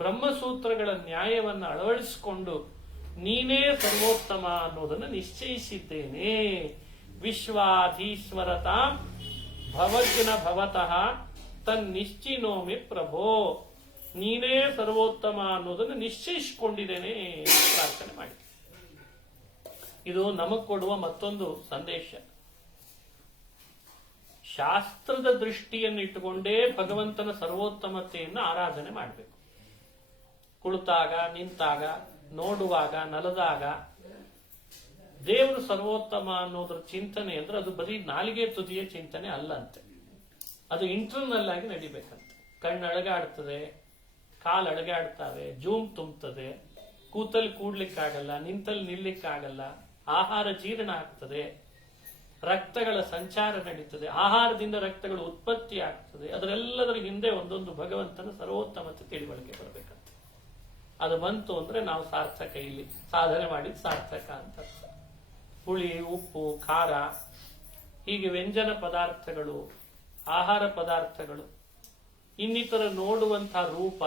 ಬ್ರಹ್ಮಸೂತ್ರಗಳ ನ್ಯಾಯವನ್ನ ಅಳವಡಿಸಿಕೊಂಡು ನೀನೇ ಸರ್ವೋತ್ತಮ ಅನ್ನೋದನ್ನು ನಿಶ್ಚಯಿಸಿದ್ದೇನೆ. ವಿಶ್ವಾಧೀಶ್ವರತಾಂ ಭವಜ್ನ ಭವತಃ ತನ್ನಿಶ್ಚಿನೋಮಿ ಪ್ರಭೋ. ನೀನೇ ಸರ್ವೋತ್ತಮ ಅನ್ನೋದನ್ನು ನಿಶ್ಚಯಿಸಿಕೊಂಡಿದ್ದೇನೆ ಪ್ರಾರ್ಥನೆ ಮಾಡಿ. ಇದು ನಮಗ್ ಕೊಡುವ ಮತ್ತೊಂದು ಸಂದೇಶ. ಶಾಸ್ತ್ರದ ದೃಷ್ಟಿಯನ್ನು ಇಟ್ಟುಕೊಂಡೇ ಭಗವಂತನ ಸರ್ವೋತ್ತಮತೆಯನ್ನು ಆರಾಧನೆ ಮಾಡಬೇಕು. ಕುಳಿತಾಗ, ನಿಂತಾಗ, ನೋಡುವಾಗ, ನಲದಾಗ ದೇವರು ಸರ್ವೋತ್ತಮ ಅನ್ನೋದ್ರ ಚಿಂತನೆ ಅಂದ್ರೆ ಅದು ಬರೀ ನಾಲಿಗೆ ತುದಿಯ ಚಿಂತನೆ ಅಲ್ಲಂತೆ. ಅದು ಇಂಟರ್ನಲ್ ಆಗಿ ನಡಿಬೇಕಂತೆ. ಕಣ್ಣು ಅಳಗಾಡ್ತದೆ, ಕಾಲು ಅಳಗಾಡ್ತಾವೆ, ಜೂಮ್ ತುಂಬುತ್ತದೆ, ಕೂತಲ್ಲಿ ಕೂಡ್ಲಿಕ್ಕಾಗಲ್ಲ, ನಿಂತಲ್ಲಿ ನಿಲ್ಲಿಕ್ಕಾಗಲ್ಲ, ಆಹಾರ ಜೀರ್ಣ ಆಗ್ತದೆ, ರಕ್ತಗಳ ಸಂಚಾರ ನಡೀತದೆ, ಆಹಾರದಿಂದ ರಕ್ತಗಳು ಉತ್ಪತ್ತಿ ಆಗ್ತದೆ. ಅದರೆಲ್ಲದರ ಹಿಂದೆ ಒಂದೊಂದು ಭಗವಂತನ ಸರ್ವೋತ್ತಮತೆ ತಿಳಿವಳಿಕೆ ಬರಬೇಕಂತ. ಅದು ಬಂತು ಅಂದ್ರೆ ನಾವು ಸಾರ್ಥಕ, ಇಲ್ಲಿ ಸಾಧನೆ ಮಾಡಿದ ಸಾರ್ಥಕ ಅಂತ ಅರ್ಥ. ಹುಳಿ, ಉಪ್ಪು, ಖಾರ ಹೀಗೆ ವ್ಯಂಜನ ಪದಾರ್ಥಗಳು, ಆಹಾರ ಪದಾರ್ಥಗಳು, ಇನ್ನಿತರ ನೋಡುವಂತಹ ರೂಪ,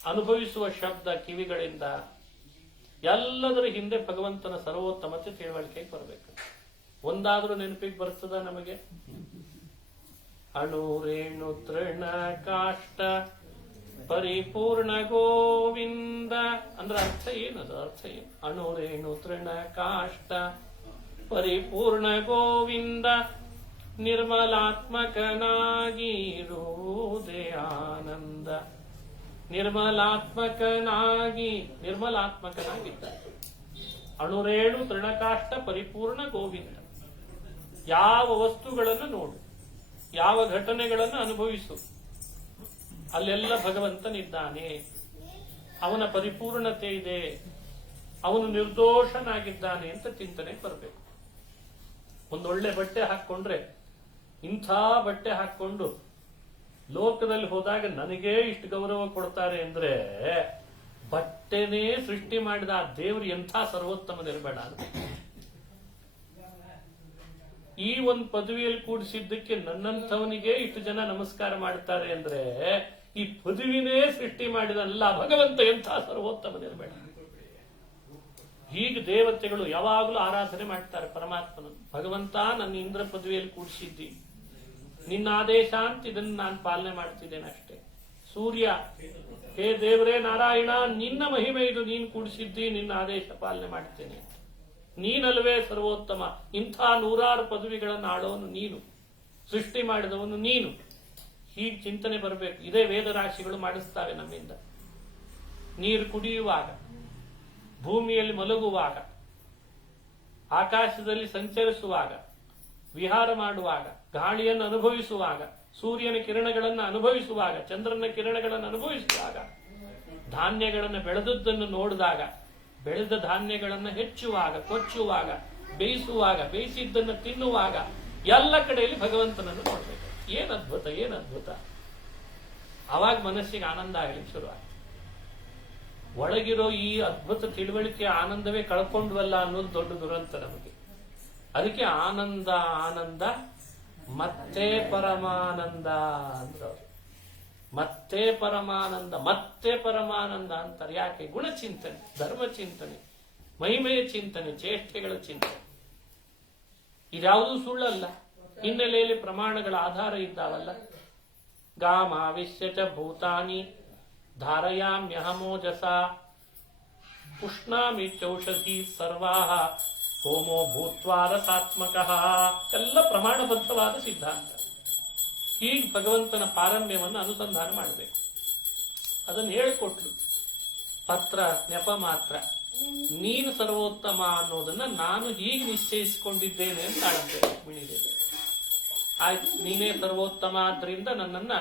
ಅನುಭವಿಸುವ ಶಬ್ದ ಕಿವಿಗಳಿಂದ, ಎಲ್ಲದರ ಹಿಂದೆ ಭಗವಂತನ ಸರ್ವೋತ್ತಮತೆ ತಿಳುವಳಿಕೆಗೆ ಬರಬೇಕು. ಒಂದಾದ್ರೂ ನೆನಪಿಗೆ ಬರ್ತದ ನಮಗೆ? ಅಣು ರೇಣು ತೃಣ ಕಾಷ್ಟ ಪರಿಪೂರ್ಣ ಗೋವಿಂದ ಅಂದ್ರೆ ಅರ್ಥ ಏನದು? ಅರ್ಥ ಏನು? ಅಣು ರೇಣು ತೃಣ ಕಾಷ್ಟ ಪರಿಪೂರ್ಣ ಗೋವಿಂದ ನಿರ್ಮಲಾತ್ಮಕನಾಗಿರುವುದೇ ಆನಂದ. ನಿರ್ಮಲಾತ್ಮಕನಾಗಿದ್ದ ಅಣುರೇಣು ತೃಣಕಾಷ್ಟ ಪರಿಪೂರ್ಣ ಗೋವಿಂದ. ಯಾವ ವಸ್ತುಗಳನ್ನು ನೋಡು, ಯಾವ ಘಟನೆಗಳನ್ನು ಅನುಭವಿಸು, ಅಲ್ಲೆಲ್ಲ ಭಗವಂತನಿದ್ದಾನೆ. ಅವನ ಪರಿಪೂರ್ಣತೆ ಇದೆ, ಅವನು ನಿರ್ದೋಷನಾಗಿದ್ದಾನೆ ಅಂತ ಚಿಂತನೆ ಬರಬೇಕು. ಒಂದೊಳ್ಳೆ ಬಟ್ಟೆ ಹಾಕೊಂಡ್ರೆ, ಇಂಥ ಬಟ್ಟೆ ಹಾಕೊಂಡು ಲೋಕದಲ್ಲಿ ಹೋದಾಗ ನನಗೇ ಇಷ್ಟು ಗೌರವ ಕೊಡ್ತಾರೆ ಅಂದ್ರೆ ಬಟ್ಟೆನೇ ಸೃಷ್ಟಿ ಮಾಡಿದ ಆ ದೇವರು ಎಂಥ ಸರ್ವೋತ್ತಮನಿರಬೇಡ ಅಂತ. ಈ ಒಂದು ಪದವಿಯಲ್ಲಿ ಕೂಡಿಸಿದ್ದಕ್ಕೆ ನನ್ನಂಥವನಿಗೆ ಇಷ್ಟು ಜನ ನಮಸ್ಕಾರ ಮಾಡ್ತಾರೆ ಅಂದ್ರೆ ಈ ಪದವಿನೇ ಸೃಷ್ಟಿ ಮಾಡಿದಲ್ಲ ಭಗವಂತ ಎಂಥ ಸರ್ವೋತ್ತಮನಿರಬೇಡ. ಹೀಗೆ ದೇವತೆಗಳು ಯಾವಾಗಲೂ ಆರಾಧನೆ ಮಾಡ್ತಾರೆ ಪರಮಾತ್ಮನನ್ನು. ಭಗವಂತ ನನ್ನ ಇಂದ್ರ ಪದವಿಯಲ್ಲಿ ಕೂಡಿಸಿದ್ದಿ, ನಿನ್ನ ಆದೇಶ ಅಂತ ಇದನ್ನು ನಾನು ಪಾಲನೆ ಮಾಡ್ತಿದ್ದೇನೆ ಅಷ್ಟೇ. ಸೂರ್ಯ, ಹೇ ದೇವರೇ ನಾರಾಯಣ, ನಿನ್ನ ಮಹಿಮೆ ಇದು, ನೀನು ಕೂಡಿಸಿದ್ದಿ, ನಿನ್ನ ಆದೇಶ ಪಾಲನೆ ಮಾಡ್ತೇನೆ. ನೀನಲ್ವೇ ಸರ್ವೋತ್ತಮ. ಇಂಥ 100 ಪದವಿಗಳನ್ನು ಆಡೋನು ನೀನು, ಸೃಷ್ಟಿ ಮಾಡಿದವನು ನೀನು. ಹೀಗೆ ಚಿಂತನೆ ಬರಬೇಕು. ಇದೇ ವೇದರಾಶಿಗಳು ಮಾಡಿಸ್ತಾವೆ ನಮ್ಮಿಂದ. ನೀರು ಕುಡಿಯುವಾಗ, ಭೂಮಿಯಲ್ಲಿ ಮಲಗುವಾಗ, ಆಕಾಶದಲ್ಲಿ ಸಂಚರಿಸುವಾಗ, ವಿಹಾರ ಮಾಡುವಾಗ, ಗಾಳಿಯನ್ನು ಅನುಭವಿಸುವಾಗ, ಸೂರ್ಯನ ಕಿರಣಗಳನ್ನು ಅನುಭವಿಸುವಾಗ, ಚಂದ್ರನ ಕಿರಣಗಳನ್ನು ಅನುಭವಿಸುವಾಗ, ಧಾನ್ಯಗಳನ್ನು ಬೆಳೆದದ್ದನ್ನು ನೋಡಿದಾಗ, ಬೆಳೆದ ಧಾನ್ಯಗಳನ್ನು ಹೆಚ್ಚುವಾಗ, ಕೊಚ್ಚುವಾಗ, ಬೇಯಿಸುವಾಗ, ಬೇಯಿಸಿದ್ದನ್ನು ತಿನ್ನುವಾಗ, ಎಲ್ಲ ಕಡೆಯಲ್ಲಿ ಭಗವಂತನನ್ನು ನೋಡಬೇಕು. ಏನ್ ಅದ್ಭುತ, ಏನ್ ಅದ್ಭುತ. ಅವಾಗ ಮನಸ್ಸಿಗೆ ಆನಂದ ಆಗಲಿಕ್ಕೆ ಶುರುವಾಗುತ್ತೆ. ಒಳಗಿರೋ ಈ ಅದ್ಭುತ ತಿಳುವಳಿಕೆ ಆನಂದವೇ ಕಳ್ಕೊಂಡ್ವಲ್ಲ ಅನ್ನೋದು ದೊಡ್ಡ ದುರಂತ ನಮಗೆ. ಅದಕ್ಕೆ ಆನಂದ ಆನಂದ ಮತ್ತೆ ಪರಮಾನಂದ ಅಂದ್ರವ್ರು. ಮತ್ತೆ ಪರಮಾನಂದ, ಮತ್ತೆ ಪರಮಾನಂದ ಅಂತಾರೆ. ಯಾಕೆ? ಗುಣಚಿಂತನೆ, ಧರ್ಮ ಚಿಂತನೆ, ಮಹಿಮೆಯ ಚಿಂತನೆ, ಚೇಷ್ಟೆಗಳ ಚಿಂತನೆ. ಇದ್ಯಾವುದೂ ಸುಳ್ಳಲ್ಲ. ಹಿನ್ನೆಲೆಯಲ್ಲಿ ಪ್ರಮಾಣಗಳ ಆಧಾರ ಇದ್ದಾವಲ್ಲ. ಗಾಮಾವಿಶ್ಯ ಚ ಭೂತಾನಿ ಧಾರಯಾಮ್ಯಹಮೋಜಸ ಉಷ್ಣಾಮಿತ್ಯೌಷಧಿ ಸರ್ವಾಹ ಸೋಮೋ ಭೂತ್ವಾ ರಸಾತ್ಮಕಃ. ಎಲ್ಲ ಪ್ರಮಾಣಬದ್ಧವಾದ ಸಿದ್ಧಾಂತ. ಹೀಗೆ ಭಗವಂತನ ಪಾರಮ್ಯವನ್ನು ಅನುಸಂಧಾನ ಮಾಡಬೇಕು. ಅದನ್ನು ಹೇಳಿಕೊಟ್ಲು. ಪತ್ರ ನೆಪ ಮಾತ್ರ. ನೀನು ಸರ್ವೋತ್ತಮ ಅನ್ನೋದನ್ನ ನಾನು ಹೀಗೆ ನಿಶ್ಚಯಿಸಿಕೊಂಡಿದ್ದೇನೆ ಅಂತ ಆಡಂತೆ ರುಕ್ಮಿಣಿದೇವಿ. ಆಯ್ತು, ನೀನೇ ಸರ್ವೋತ್ತಮ ಆದ್ರಿಂದ ನನ್ನನ್ನ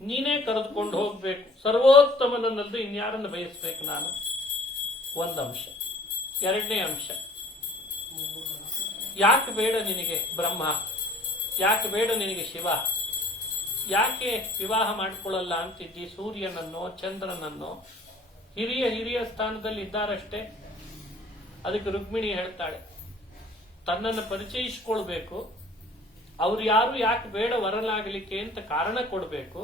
ನೀನೇ ಕರೆದುಕೊಂಡು ಹೋಗ್ಬೇಕು. ಸರ್ವೋತ್ತಮನನ್ನಲ್ಲದೆ ಇನ್ಯಾರನ್ನು ಬಯಸ್ಬೇಕು ನಾನು? ಒಂದಂಶ. ಎರಡನೇ ಅಂಶ, ಯಾಕೆ ಬೇಡ ನಿನಗೆ ಬ್ರಹ್ಮ? ಯಾಕೆ ಬೇಡ ನಿನಗೆ ಶಿವ? ಯಾಕೆ ವಿವಾಹ ಮಾಡಿಕೊಳ್ಳಲ್ಲ ಅಂತಿದ್ದಿ? ಸೂರ್ಯನನ್ನೋ ಚಂದ್ರನನ್ನೋ ಹಿರಿಯ ಹಿರಿಯ ಸ್ಥಾನದಲ್ಲಿ ಇದ್ದಾರಷ್ಟೇ. ಅದಕ್ಕೆ ರುಕ್ಮಿಣಿ ಹೇಳ್ತಾಳೆ, ತನ್ನನ್ನು ಪರಿಚಯಿಸಿಕೊಳ್ಬೇಕು. ಅವ್ರು ಯಾರು ಯಾಕೆ ಬೇಡ ವರನಾಗಲಿಕ್ಕೆ ಅಂತ ಕಾರಣ ಕೊಡಬೇಕು.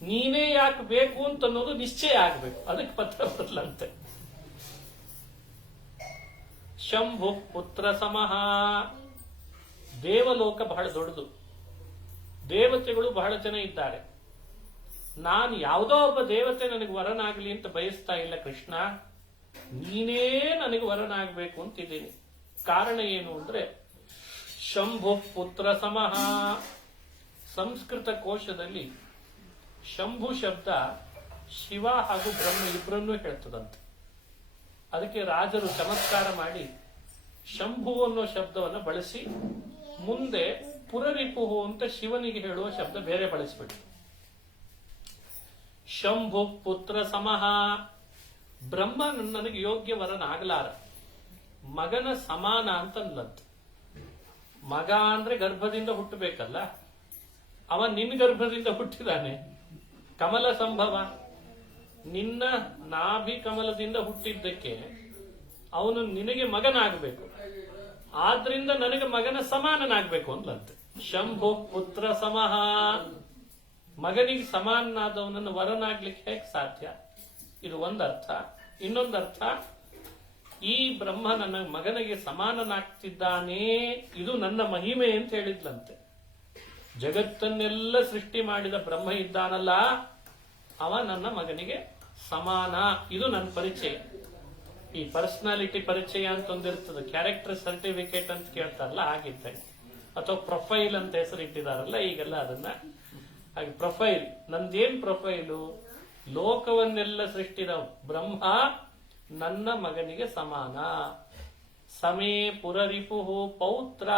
ನೀನೇ ಯಾಕೆ ಬೇಕು ಅಂತ ಅನ್ನೋದು ನಿಶ್ಚಯ ಆಗಬೇಕು. ಅದಕ್ಕೆ ಪತ್ರ ಬರಲಂತೆ. ಶಂಭು ಪುತ್ರ ಸಮಃ. ದೇವಲೋಕ ಬಹಳ ದೊಡ್ಡದು. ದೇವತೆಗಳು ಬಹಳ ಜನ ಇದ್ದಾರೆ. ನಾನು ಯಾವುದೋ ಒಬ್ಬ ದೇವತೆ ನನಗೆ ವರನಾಗಲಿ ಅಂತ ಬಯಸ್ತಾ ಇಲ್ಲ ಕೃಷ್ಣ. ನೀನೇ ನನಗೆ ವರನಾಗಬೇಕು ಅಂತಿದ್ದೀನಿ. ಕಾರಣ ಏನು ಅಂದ್ರೆ ಶಂಭು ಪುತ್ರ ಸಮಃ. ಸಂಸ್ಕೃತ ಕೋಶದಲ್ಲಿ ಶಂಭು ಶಬ್ದ ಶಿವ ಹಾಗೂ ಬ್ರಹ್ಮ ಇಬ್ಬರನ್ನೂ ಹೇಳ್ತದಂತೆ. ಅದಕ್ಕೆ ರಾಜರು ಚಮತ್ಕಾರ ಮಾಡಿ ಶಂಭು ಅನ್ನೋ ಶಬ್ದವನ್ನು ಬಳಸಿ ಮುಂದೆ ಪುರರಿಪುಹು ಅಂತ ಶಿವನಿಗೆ ಹೇಳುವ ಶಬ್ದ ಬೇರೆ ಬಳಸಿಬಿಟ್ಟು ಶಂಭು ಪುತ್ರ ಸಮಃ. ಬ್ರಹ್ಮ ನನಗೆ ಯೋಗ್ಯ ವರನಾಗಲಾರ, ಮಗನ ಸಮಾನ ಅಂತಂದಂತೆ. ಮಗ ಅಂದ್ರೆ ಗರ್ಭದಿಂದ ಹುಟ್ಟಬೇಕಲ್ಲ. ಅವ ನಿನ್ನ ಗರ್ಭದಿಂದ ಹುಟ್ಟಿದಾನೆ. ಕಮಲ ಸಂಭವ. ನಿನ್ನ ನಾಭಿ ಕಮಲದಿಂದ ಹುಟ್ಟಿದ್ದಕ್ಕೆ ಅವನು ನಿನಗೆ ಮಗನಾಗಬೇಕು. ಆದ್ರಿಂದ ನನಗೆ ಮಗನ ಸಮಾನನಾಗಬೇಕು ಅಂತಂತೆ. ಶಂಭು ಪುತ್ರ ಸಮಃ. ಮಗನಿಗೆ ಸಮಾನನಾದವನನ್ನು ವರನಾಗ್ಲಿಕ್ಕೆ ಹೇಗೆ ಸಾಧ್ಯ? ಇದು ಒಂದರ್ಥ. ಇನ್ನೊಂದರ್ಥ, ಈ ಬ್ರಹ್ಮ ನನ್ನ ಮಗನಿಗೆ ಸಮಾನನಾಗ್ತಿದ್ದಾನೆ, ಇದು ನನ್ನ ಮಹಿಮೆ ಅಂತ ಹೇಳಿದ್ಲಂತೆ. ಜಗತ್ತನ್ನೆಲ್ಲ ಸೃಷ್ಟಿ ಮಾಡಿದ ಬ್ರಹ್ಮ ಇದ್ದಾನಲ್ಲ, ಅವ ನನ್ನ ಮಗನಿಗೆ ಸಮಾನ. ಇದು ನನ್ನ ಪರಿಚಯ. ಈ ಪರ್ಸನಾಲಿಟಿ ಪರಿಚಯ ಅಂತ ಒಂದಿರ್ತದೆ. ಕ್ಯಾರೆಕ್ಟರ್ ಸರ್ಟಿಫಿಕೇಟ್ ಅಂತ ಕೇಳ್ತಾರಲ್ಲ, ಹಾಗಿದ್ದೆ. ಅಥವಾ ಪ್ರೊಫೈಲ್ ಅಂತ ಹೆಸರು ಇಟ್ಟಿದಾರಲ್ಲ ಈಗೆಲ್ಲ ಅದನ್ನ. ಹಾಗೆ ಪ್ರೊಫೈಲ್, ನಂದೇನ್ ಪ್ರೊಫೈಲು? ಲೋಕವನ್ನೆಲ್ಲ ಸೃಷ್ಟಿದ ಬ್ರಹ್ಮ ನನ್ನ ಮಗನಿಗೆ ಸಮಾನ. ಸಮೇ ಪುರರಿಪುಹು ಪೌತ್ರ.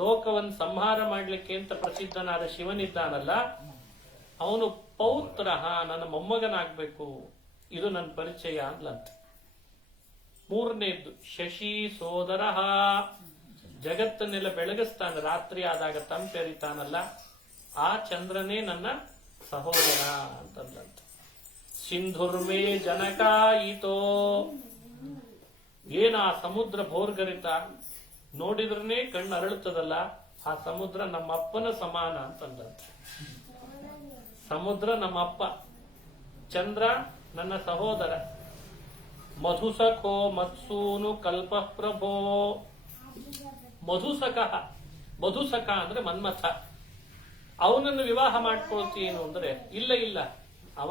ಲೋಕವನ್ನು ಸಂಹಾರ ಮಾಡಲಿಕ್ಕೆ ಅಂತ ಪ್ರಸಿದ್ಧನಾದ ಶಿವನಿದ್ದಾನಲ್ಲ, ಅವನು ಪೌತ್ರ, ನನ್ನ ಮೊಮ್ಮಗನಾಗಬೇಕು. ಇದು ನನ್ನ ಪರಿಚಯ ಅಂದ್ಲಂತೆ. ಮೂರನೇದ್ದು ಶಶಿ ಸೋದರ. ಜಗತ್ತನ್ನೆಲ್ಲ ಬೆಳಗಿಸ್ತಾನೆ. ರಾತ್ರಿ ಆದಾಗ ತಂಪೆರಿತಾನಲ್ಲ, ಆ ಚಂದ್ರನೇ ನನ್ನ ಸಹೋದರ ಅಂತಂದಂತೆ. ಸಿಂಧುರ್ಮೇ ಜನಕಾಯಿತೋ. ಏನ ಆ ಸಮುದ್ರ ಭೋರ್ಗರಿತ ನೋಡಿದ್ರನೇ ಕಣ್ಣು ಅರಳುತ್ತದಲ್ಲ, ಆ ಸಮುದ್ರ ನಮ್ಮಪ್ಪನ ಸಮಾನ ಅಂತಂದಂತೆ. ಸಮುದ್ರ ನಮ್ಮಪ್ಪ, ಚಂದ್ರ ನನ್ನ ಸಹೋದರ. ಮಧುಸಖೋ ಮತ್ಸೂನು ಕಲ್ಪ ಪ್ರಭೋ. ಮಧುಸಖ. ಮಧುಸಖ ಅಂದ್ರೆ ಮನ್ಮಥ. ಅವನನ್ನು ವಿವಾಹ ಮಾಡ್ಕೊಳ್ತೀನು ಅಂದ್ರೆ ಇಲ್ಲ ಇಲ್ಲ, ಅವ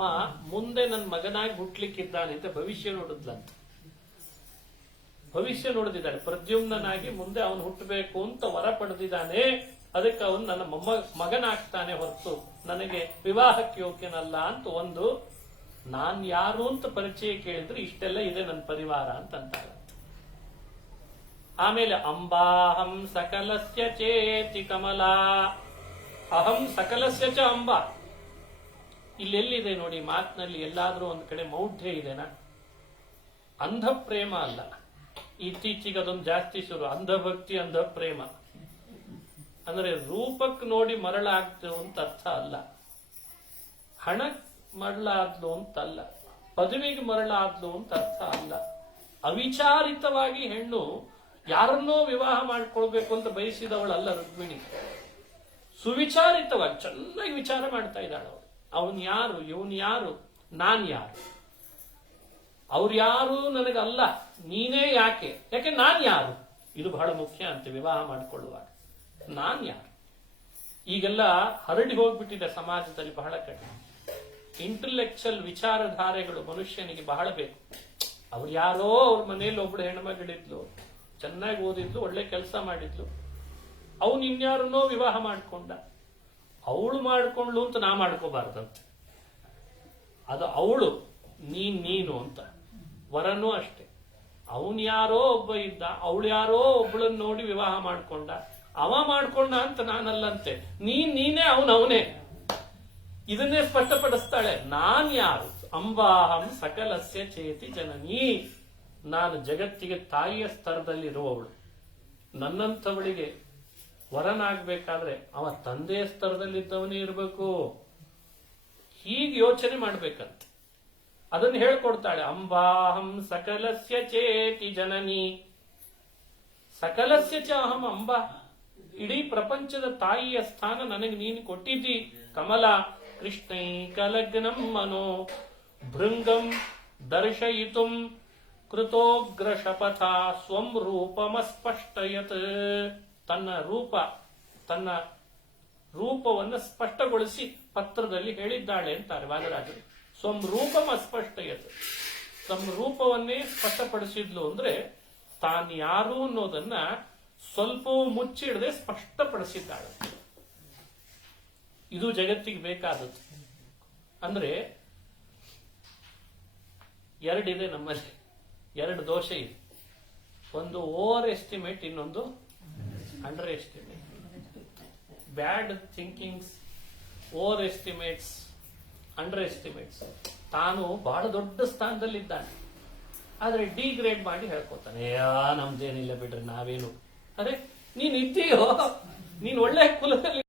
ಮುಂದೆ ನನ್ನ ಮಗನಾಗಿ ಹುಟ್ಲಿಕ್ಕಿದ್ದಾನೆ ಅಂತ ಭವಿಷ್ಯ ನೋಡಿದ್ಲಂತ. ಭವಿಷ್ಯ ನೋಡಿದಿದ್ದಾನೆ. ಪ್ರದ್ಯುಮ್ನಾಗಿ ಮುಂದೆ ಅವನು ಹುಟ್ಟಬೇಕು ಅಂತ ವರ ಪಡೆದಿದ್ದಾನೆ. ಅದಕ್ಕೆ ಅವನು ನನ್ನ ಮಗನಾಗ್ತಾನೆ ಹೊರತು ನನಗೆ ವಿವಾಹಕ್ಕೆ ಯೋಗ್ಯನಲ್ಲ ಅಂತ ಒಂದು. ನಾನ್ ಯಾರು ಅಂತ ಪರಿಚಯ ಕೇಳಿದ್ರೆ ಇಷ್ಟೆಲ್ಲ ಇದೆ ನನ್ನ ಪರಿವಾರ ಅಂತ ಅಂತಾರೆ. ಆಮೇಲೆ ಅಂಬಾಹಂ ಸಕಲಸ್ಯ ಚೇತಿ ಕಮಲಾ ಅಹಂ ಸಕಲಸ್ಯ ಚ ಅಂಬಾ. ಇಲ್ಲೆಲ್ಲಿದೆ ನೋಡಿ ಮಾತಿನಲ್ಲಿ ಎಲ್ಲಾದ್ರೂ ಒಂದ್ ಕಡೆ ಮೌಢ್ಯ ಇದೆನಾ? ಅಂಧ ಪ್ರೇಮ ಅಲ್ಲ. ಇತ್ತೀಚೆಗೆ ಅದೊಂದು ಜಾಸ್ತಿ ಶುರು, ಅಂಧಭಕ್ತಿ ಅಂಧ ಪ್ರೇಮ. ಅಂದ್ರೆ ರೂಪಕ್ಕೆ ನೋಡಿ ಮರಳಾಗ್ತು ಅಂತ ಅರ್ಥ ಅಲ್ಲ, ಹಣ ಮರಳಾದ್ಲು ಅಂತಲ್ಲ, ಪದವಿಗೆ ಮರಳಾದ್ಲು ಅಂತ ಅರ್ಥ ಅಲ್ಲ. ಅವಿಚಾರಿತವಾಗಿ ಹೆಣ್ಣು ಯಾರನ್ನೋ ವಿವಾಹ ಮಾಡ್ಕೊಳ್ಬೇಕು ಅಂತ ಬಯಸಿದವಳಲ್ಲ ರುಕ್ಮಿಣಿ. ಸುವಿಚಾರಿತವಾಗಿ ಚೆನ್ನಾಗಿ ವಿಚಾರ ಮಾಡ್ತಾ ಇದ್ದಾಳು. ಅವನ್ ಯಾರು, ಇವನ್ ಯಾರು, ನಾನ್ ಯಾರು, ಅವ್ರು ಯಾರು ನನಗಲ್ಲ, ನೀನೇ ಯಾಕೆ, ಯಾಕೆ ನಾನ್ ಯಾರು, ಇದು ಬಹಳ ಮುಖ್ಯ ಅಂತ ವಿವಾಹ ಮಾಡಿಕೊಳ್ಳುವಾಗ. ನಾನ್ ಯಾರು ಈಗೆಲ್ಲ ಹರಡಿ ಹೋಗ್ಬಿಟ್ಟಿದೆ ಸಮಾಜದಲ್ಲಿ ಬಹಳ ಕಡಿಮೆ. ಇಂಟೆಲೆಕ್ಚುಯಲ್ ವಿಚಾರಧಾರೆಗಳು ಮನುಷ್ಯನಿಗೆ ಬಹಳ ಬೇಕು. ಅವ್ರು ಯಾರೋ ಅವ್ರ ಮನೇಲಿ ಒಬ್ಳು ಹೆಣ್ಮಗಳಿದ್ಲು, ಚೆನ್ನಾಗಿ ಓದಿದ್ಲು, ಒಳ್ಳೆ ಕೆಲಸ ಮಾಡಿದ್ಲು, ಅವನು ಇನ್ಯಾರನ್ನೋ ವಿವಾಹ ಮಾಡ್ಕೊಂಡ. ಅವಳು ಮಾಡ್ಕೊಂಡ್ಲು ಅಂತ ನಾ ಮಾಡ್ಕೋಬಾರ್ದಂತೆ. ಅದು ಅವಳು, ನೀನು ಅಂತ. ವರನೂ ಅಷ್ಟೇ, ಅವನ್ ಯಾರೋ ಒಬ್ಬ ಇದ್ದ, ಅವಳು ಯಾರೋ ಒಬ್ಬಳನ್ನ ನೋಡಿ ವಿವಾಹ ಮಾಡ್ಕೊಂಡ, ಅವ ಮಾಡ್ಕೊಂಡ ಅಂತ ನಾನಲ್ಲಂತೆ. ನೀನೇ ಅವನೇ. ಇದನ್ನೇ ಸ್ಪಷ್ಟಪಡಿಸ್ತಾಳೆ. ನಾನ್ ಯಾರು? ಅಂಬಾಹಂ ಸಕಲಸ್ಯ ಚೇತಿ ಜನನಿ. ನಾನು ಜಗತ್ತಿಗೆ ತಾಯಿಯ ಸ್ತರದಲ್ಲಿರುವವಳು. ನನ್ನಂಥವಳಿಗೆ ವರನಾಗಬೇಕಾದ್ರೆ ಅವ ತಂದೆಯ ಸ್ತರದಲ್ಲಿದ್ದವನೇ ಇರಬೇಕು. ಹೀಗೆ ಯೋಚನೆ ಮಾಡ್ಬೇಕಂತ ಅದನ್ನು ಹೇಳ್ಕೊಡ್ತಾಳೆ. ಅಂಬಾಹಂ ಸಕಲಸ್ಯ ಚೇತಿ ಜನನಿ. ಸಕಲಸ್ಯ ಚ ಅಹಂ ಅಂಬಾ. ಇಡೀ ಪ್ರಪಂಚದ ತಾಯಿಯ ಸ್ಥಾನ ನನಗೆ ನೀನು ಕೊಟ್ಟಿದ್ದಿ. ಕಮಲ ಕೃಷ್ಣೈಕಲಗ್ನಂ ಮನೋ ಭೃಂಗಂ ದರ್ಶಯಿತುಂ ಕೃತೋಗ್ರ ಶಪಥ ಸ್ವಂ ರೂಪಮಸ್ಪಷ್ಟಯತ್. ತನ್ನ ರೂಪವನ್ನು ಸ್ಪಷ್ಟಗೊಳಿಸಿ ಪತ್ರದಲ್ಲಿ ಹೇಳಿದ್ದಾಳೆ ಅಂತಾರೆ ವಾದರಾಜರು. ಸ್ವಂ ರೂಪಂ ಅಸ್ಪಷ್ಟಯತ್, ತಮ್ಮ ರೂಪವನ್ನೇ ಸ್ಪಷ್ಟಪಡಿಸಿದ್ಲು. ಅಂದ್ರೆ ತಾನು ಯಾರು ಅನ್ನೋದನ್ನ ಸ್ವಲ್ಪವೂ ಮುಚ್ಚಿಡದೆ ಸ್ಪಷ್ಟಪಡಿಸಿದ್ದಾಳೆ. ಇದು ಜಗತ್ತಿಗೆ ಬೇಕಾದದ್ದು. ಅಂದ್ರೆ ಎರಡಿದೆ ನಮ್ಮಲ್ಲಿ, ಎರಡು ದೋಷ ಇದೆ. ಒಂದು ಓವರ್ ಎಸ್ಟಿಮೇಟ್, ಇನ್ನೊಂದು underestimate. Bad thinkings, overestimates, underestimates. ತಾನು ಬಹಳ ದೊಡ್ಡ ಸ್ಥಾನದಲ್ಲಿದ್ದಾನೆ, ಆದ್ರೆ ಡಿಗ್ರೇಡ್ ಮಾಡಿ ಹೇಳ್ಕೊತಾನೆ, ನಮ್ದೇನಿಲ್ಲ ಬಿಡ್ರಿ, ನಾವೇನು. ಅರೆ ನೀನ್ ಇದ್ದೀಯೋ, ನೀನ್ ಒಳ್ಳೆ ಕುಲದಲ್ಲಿ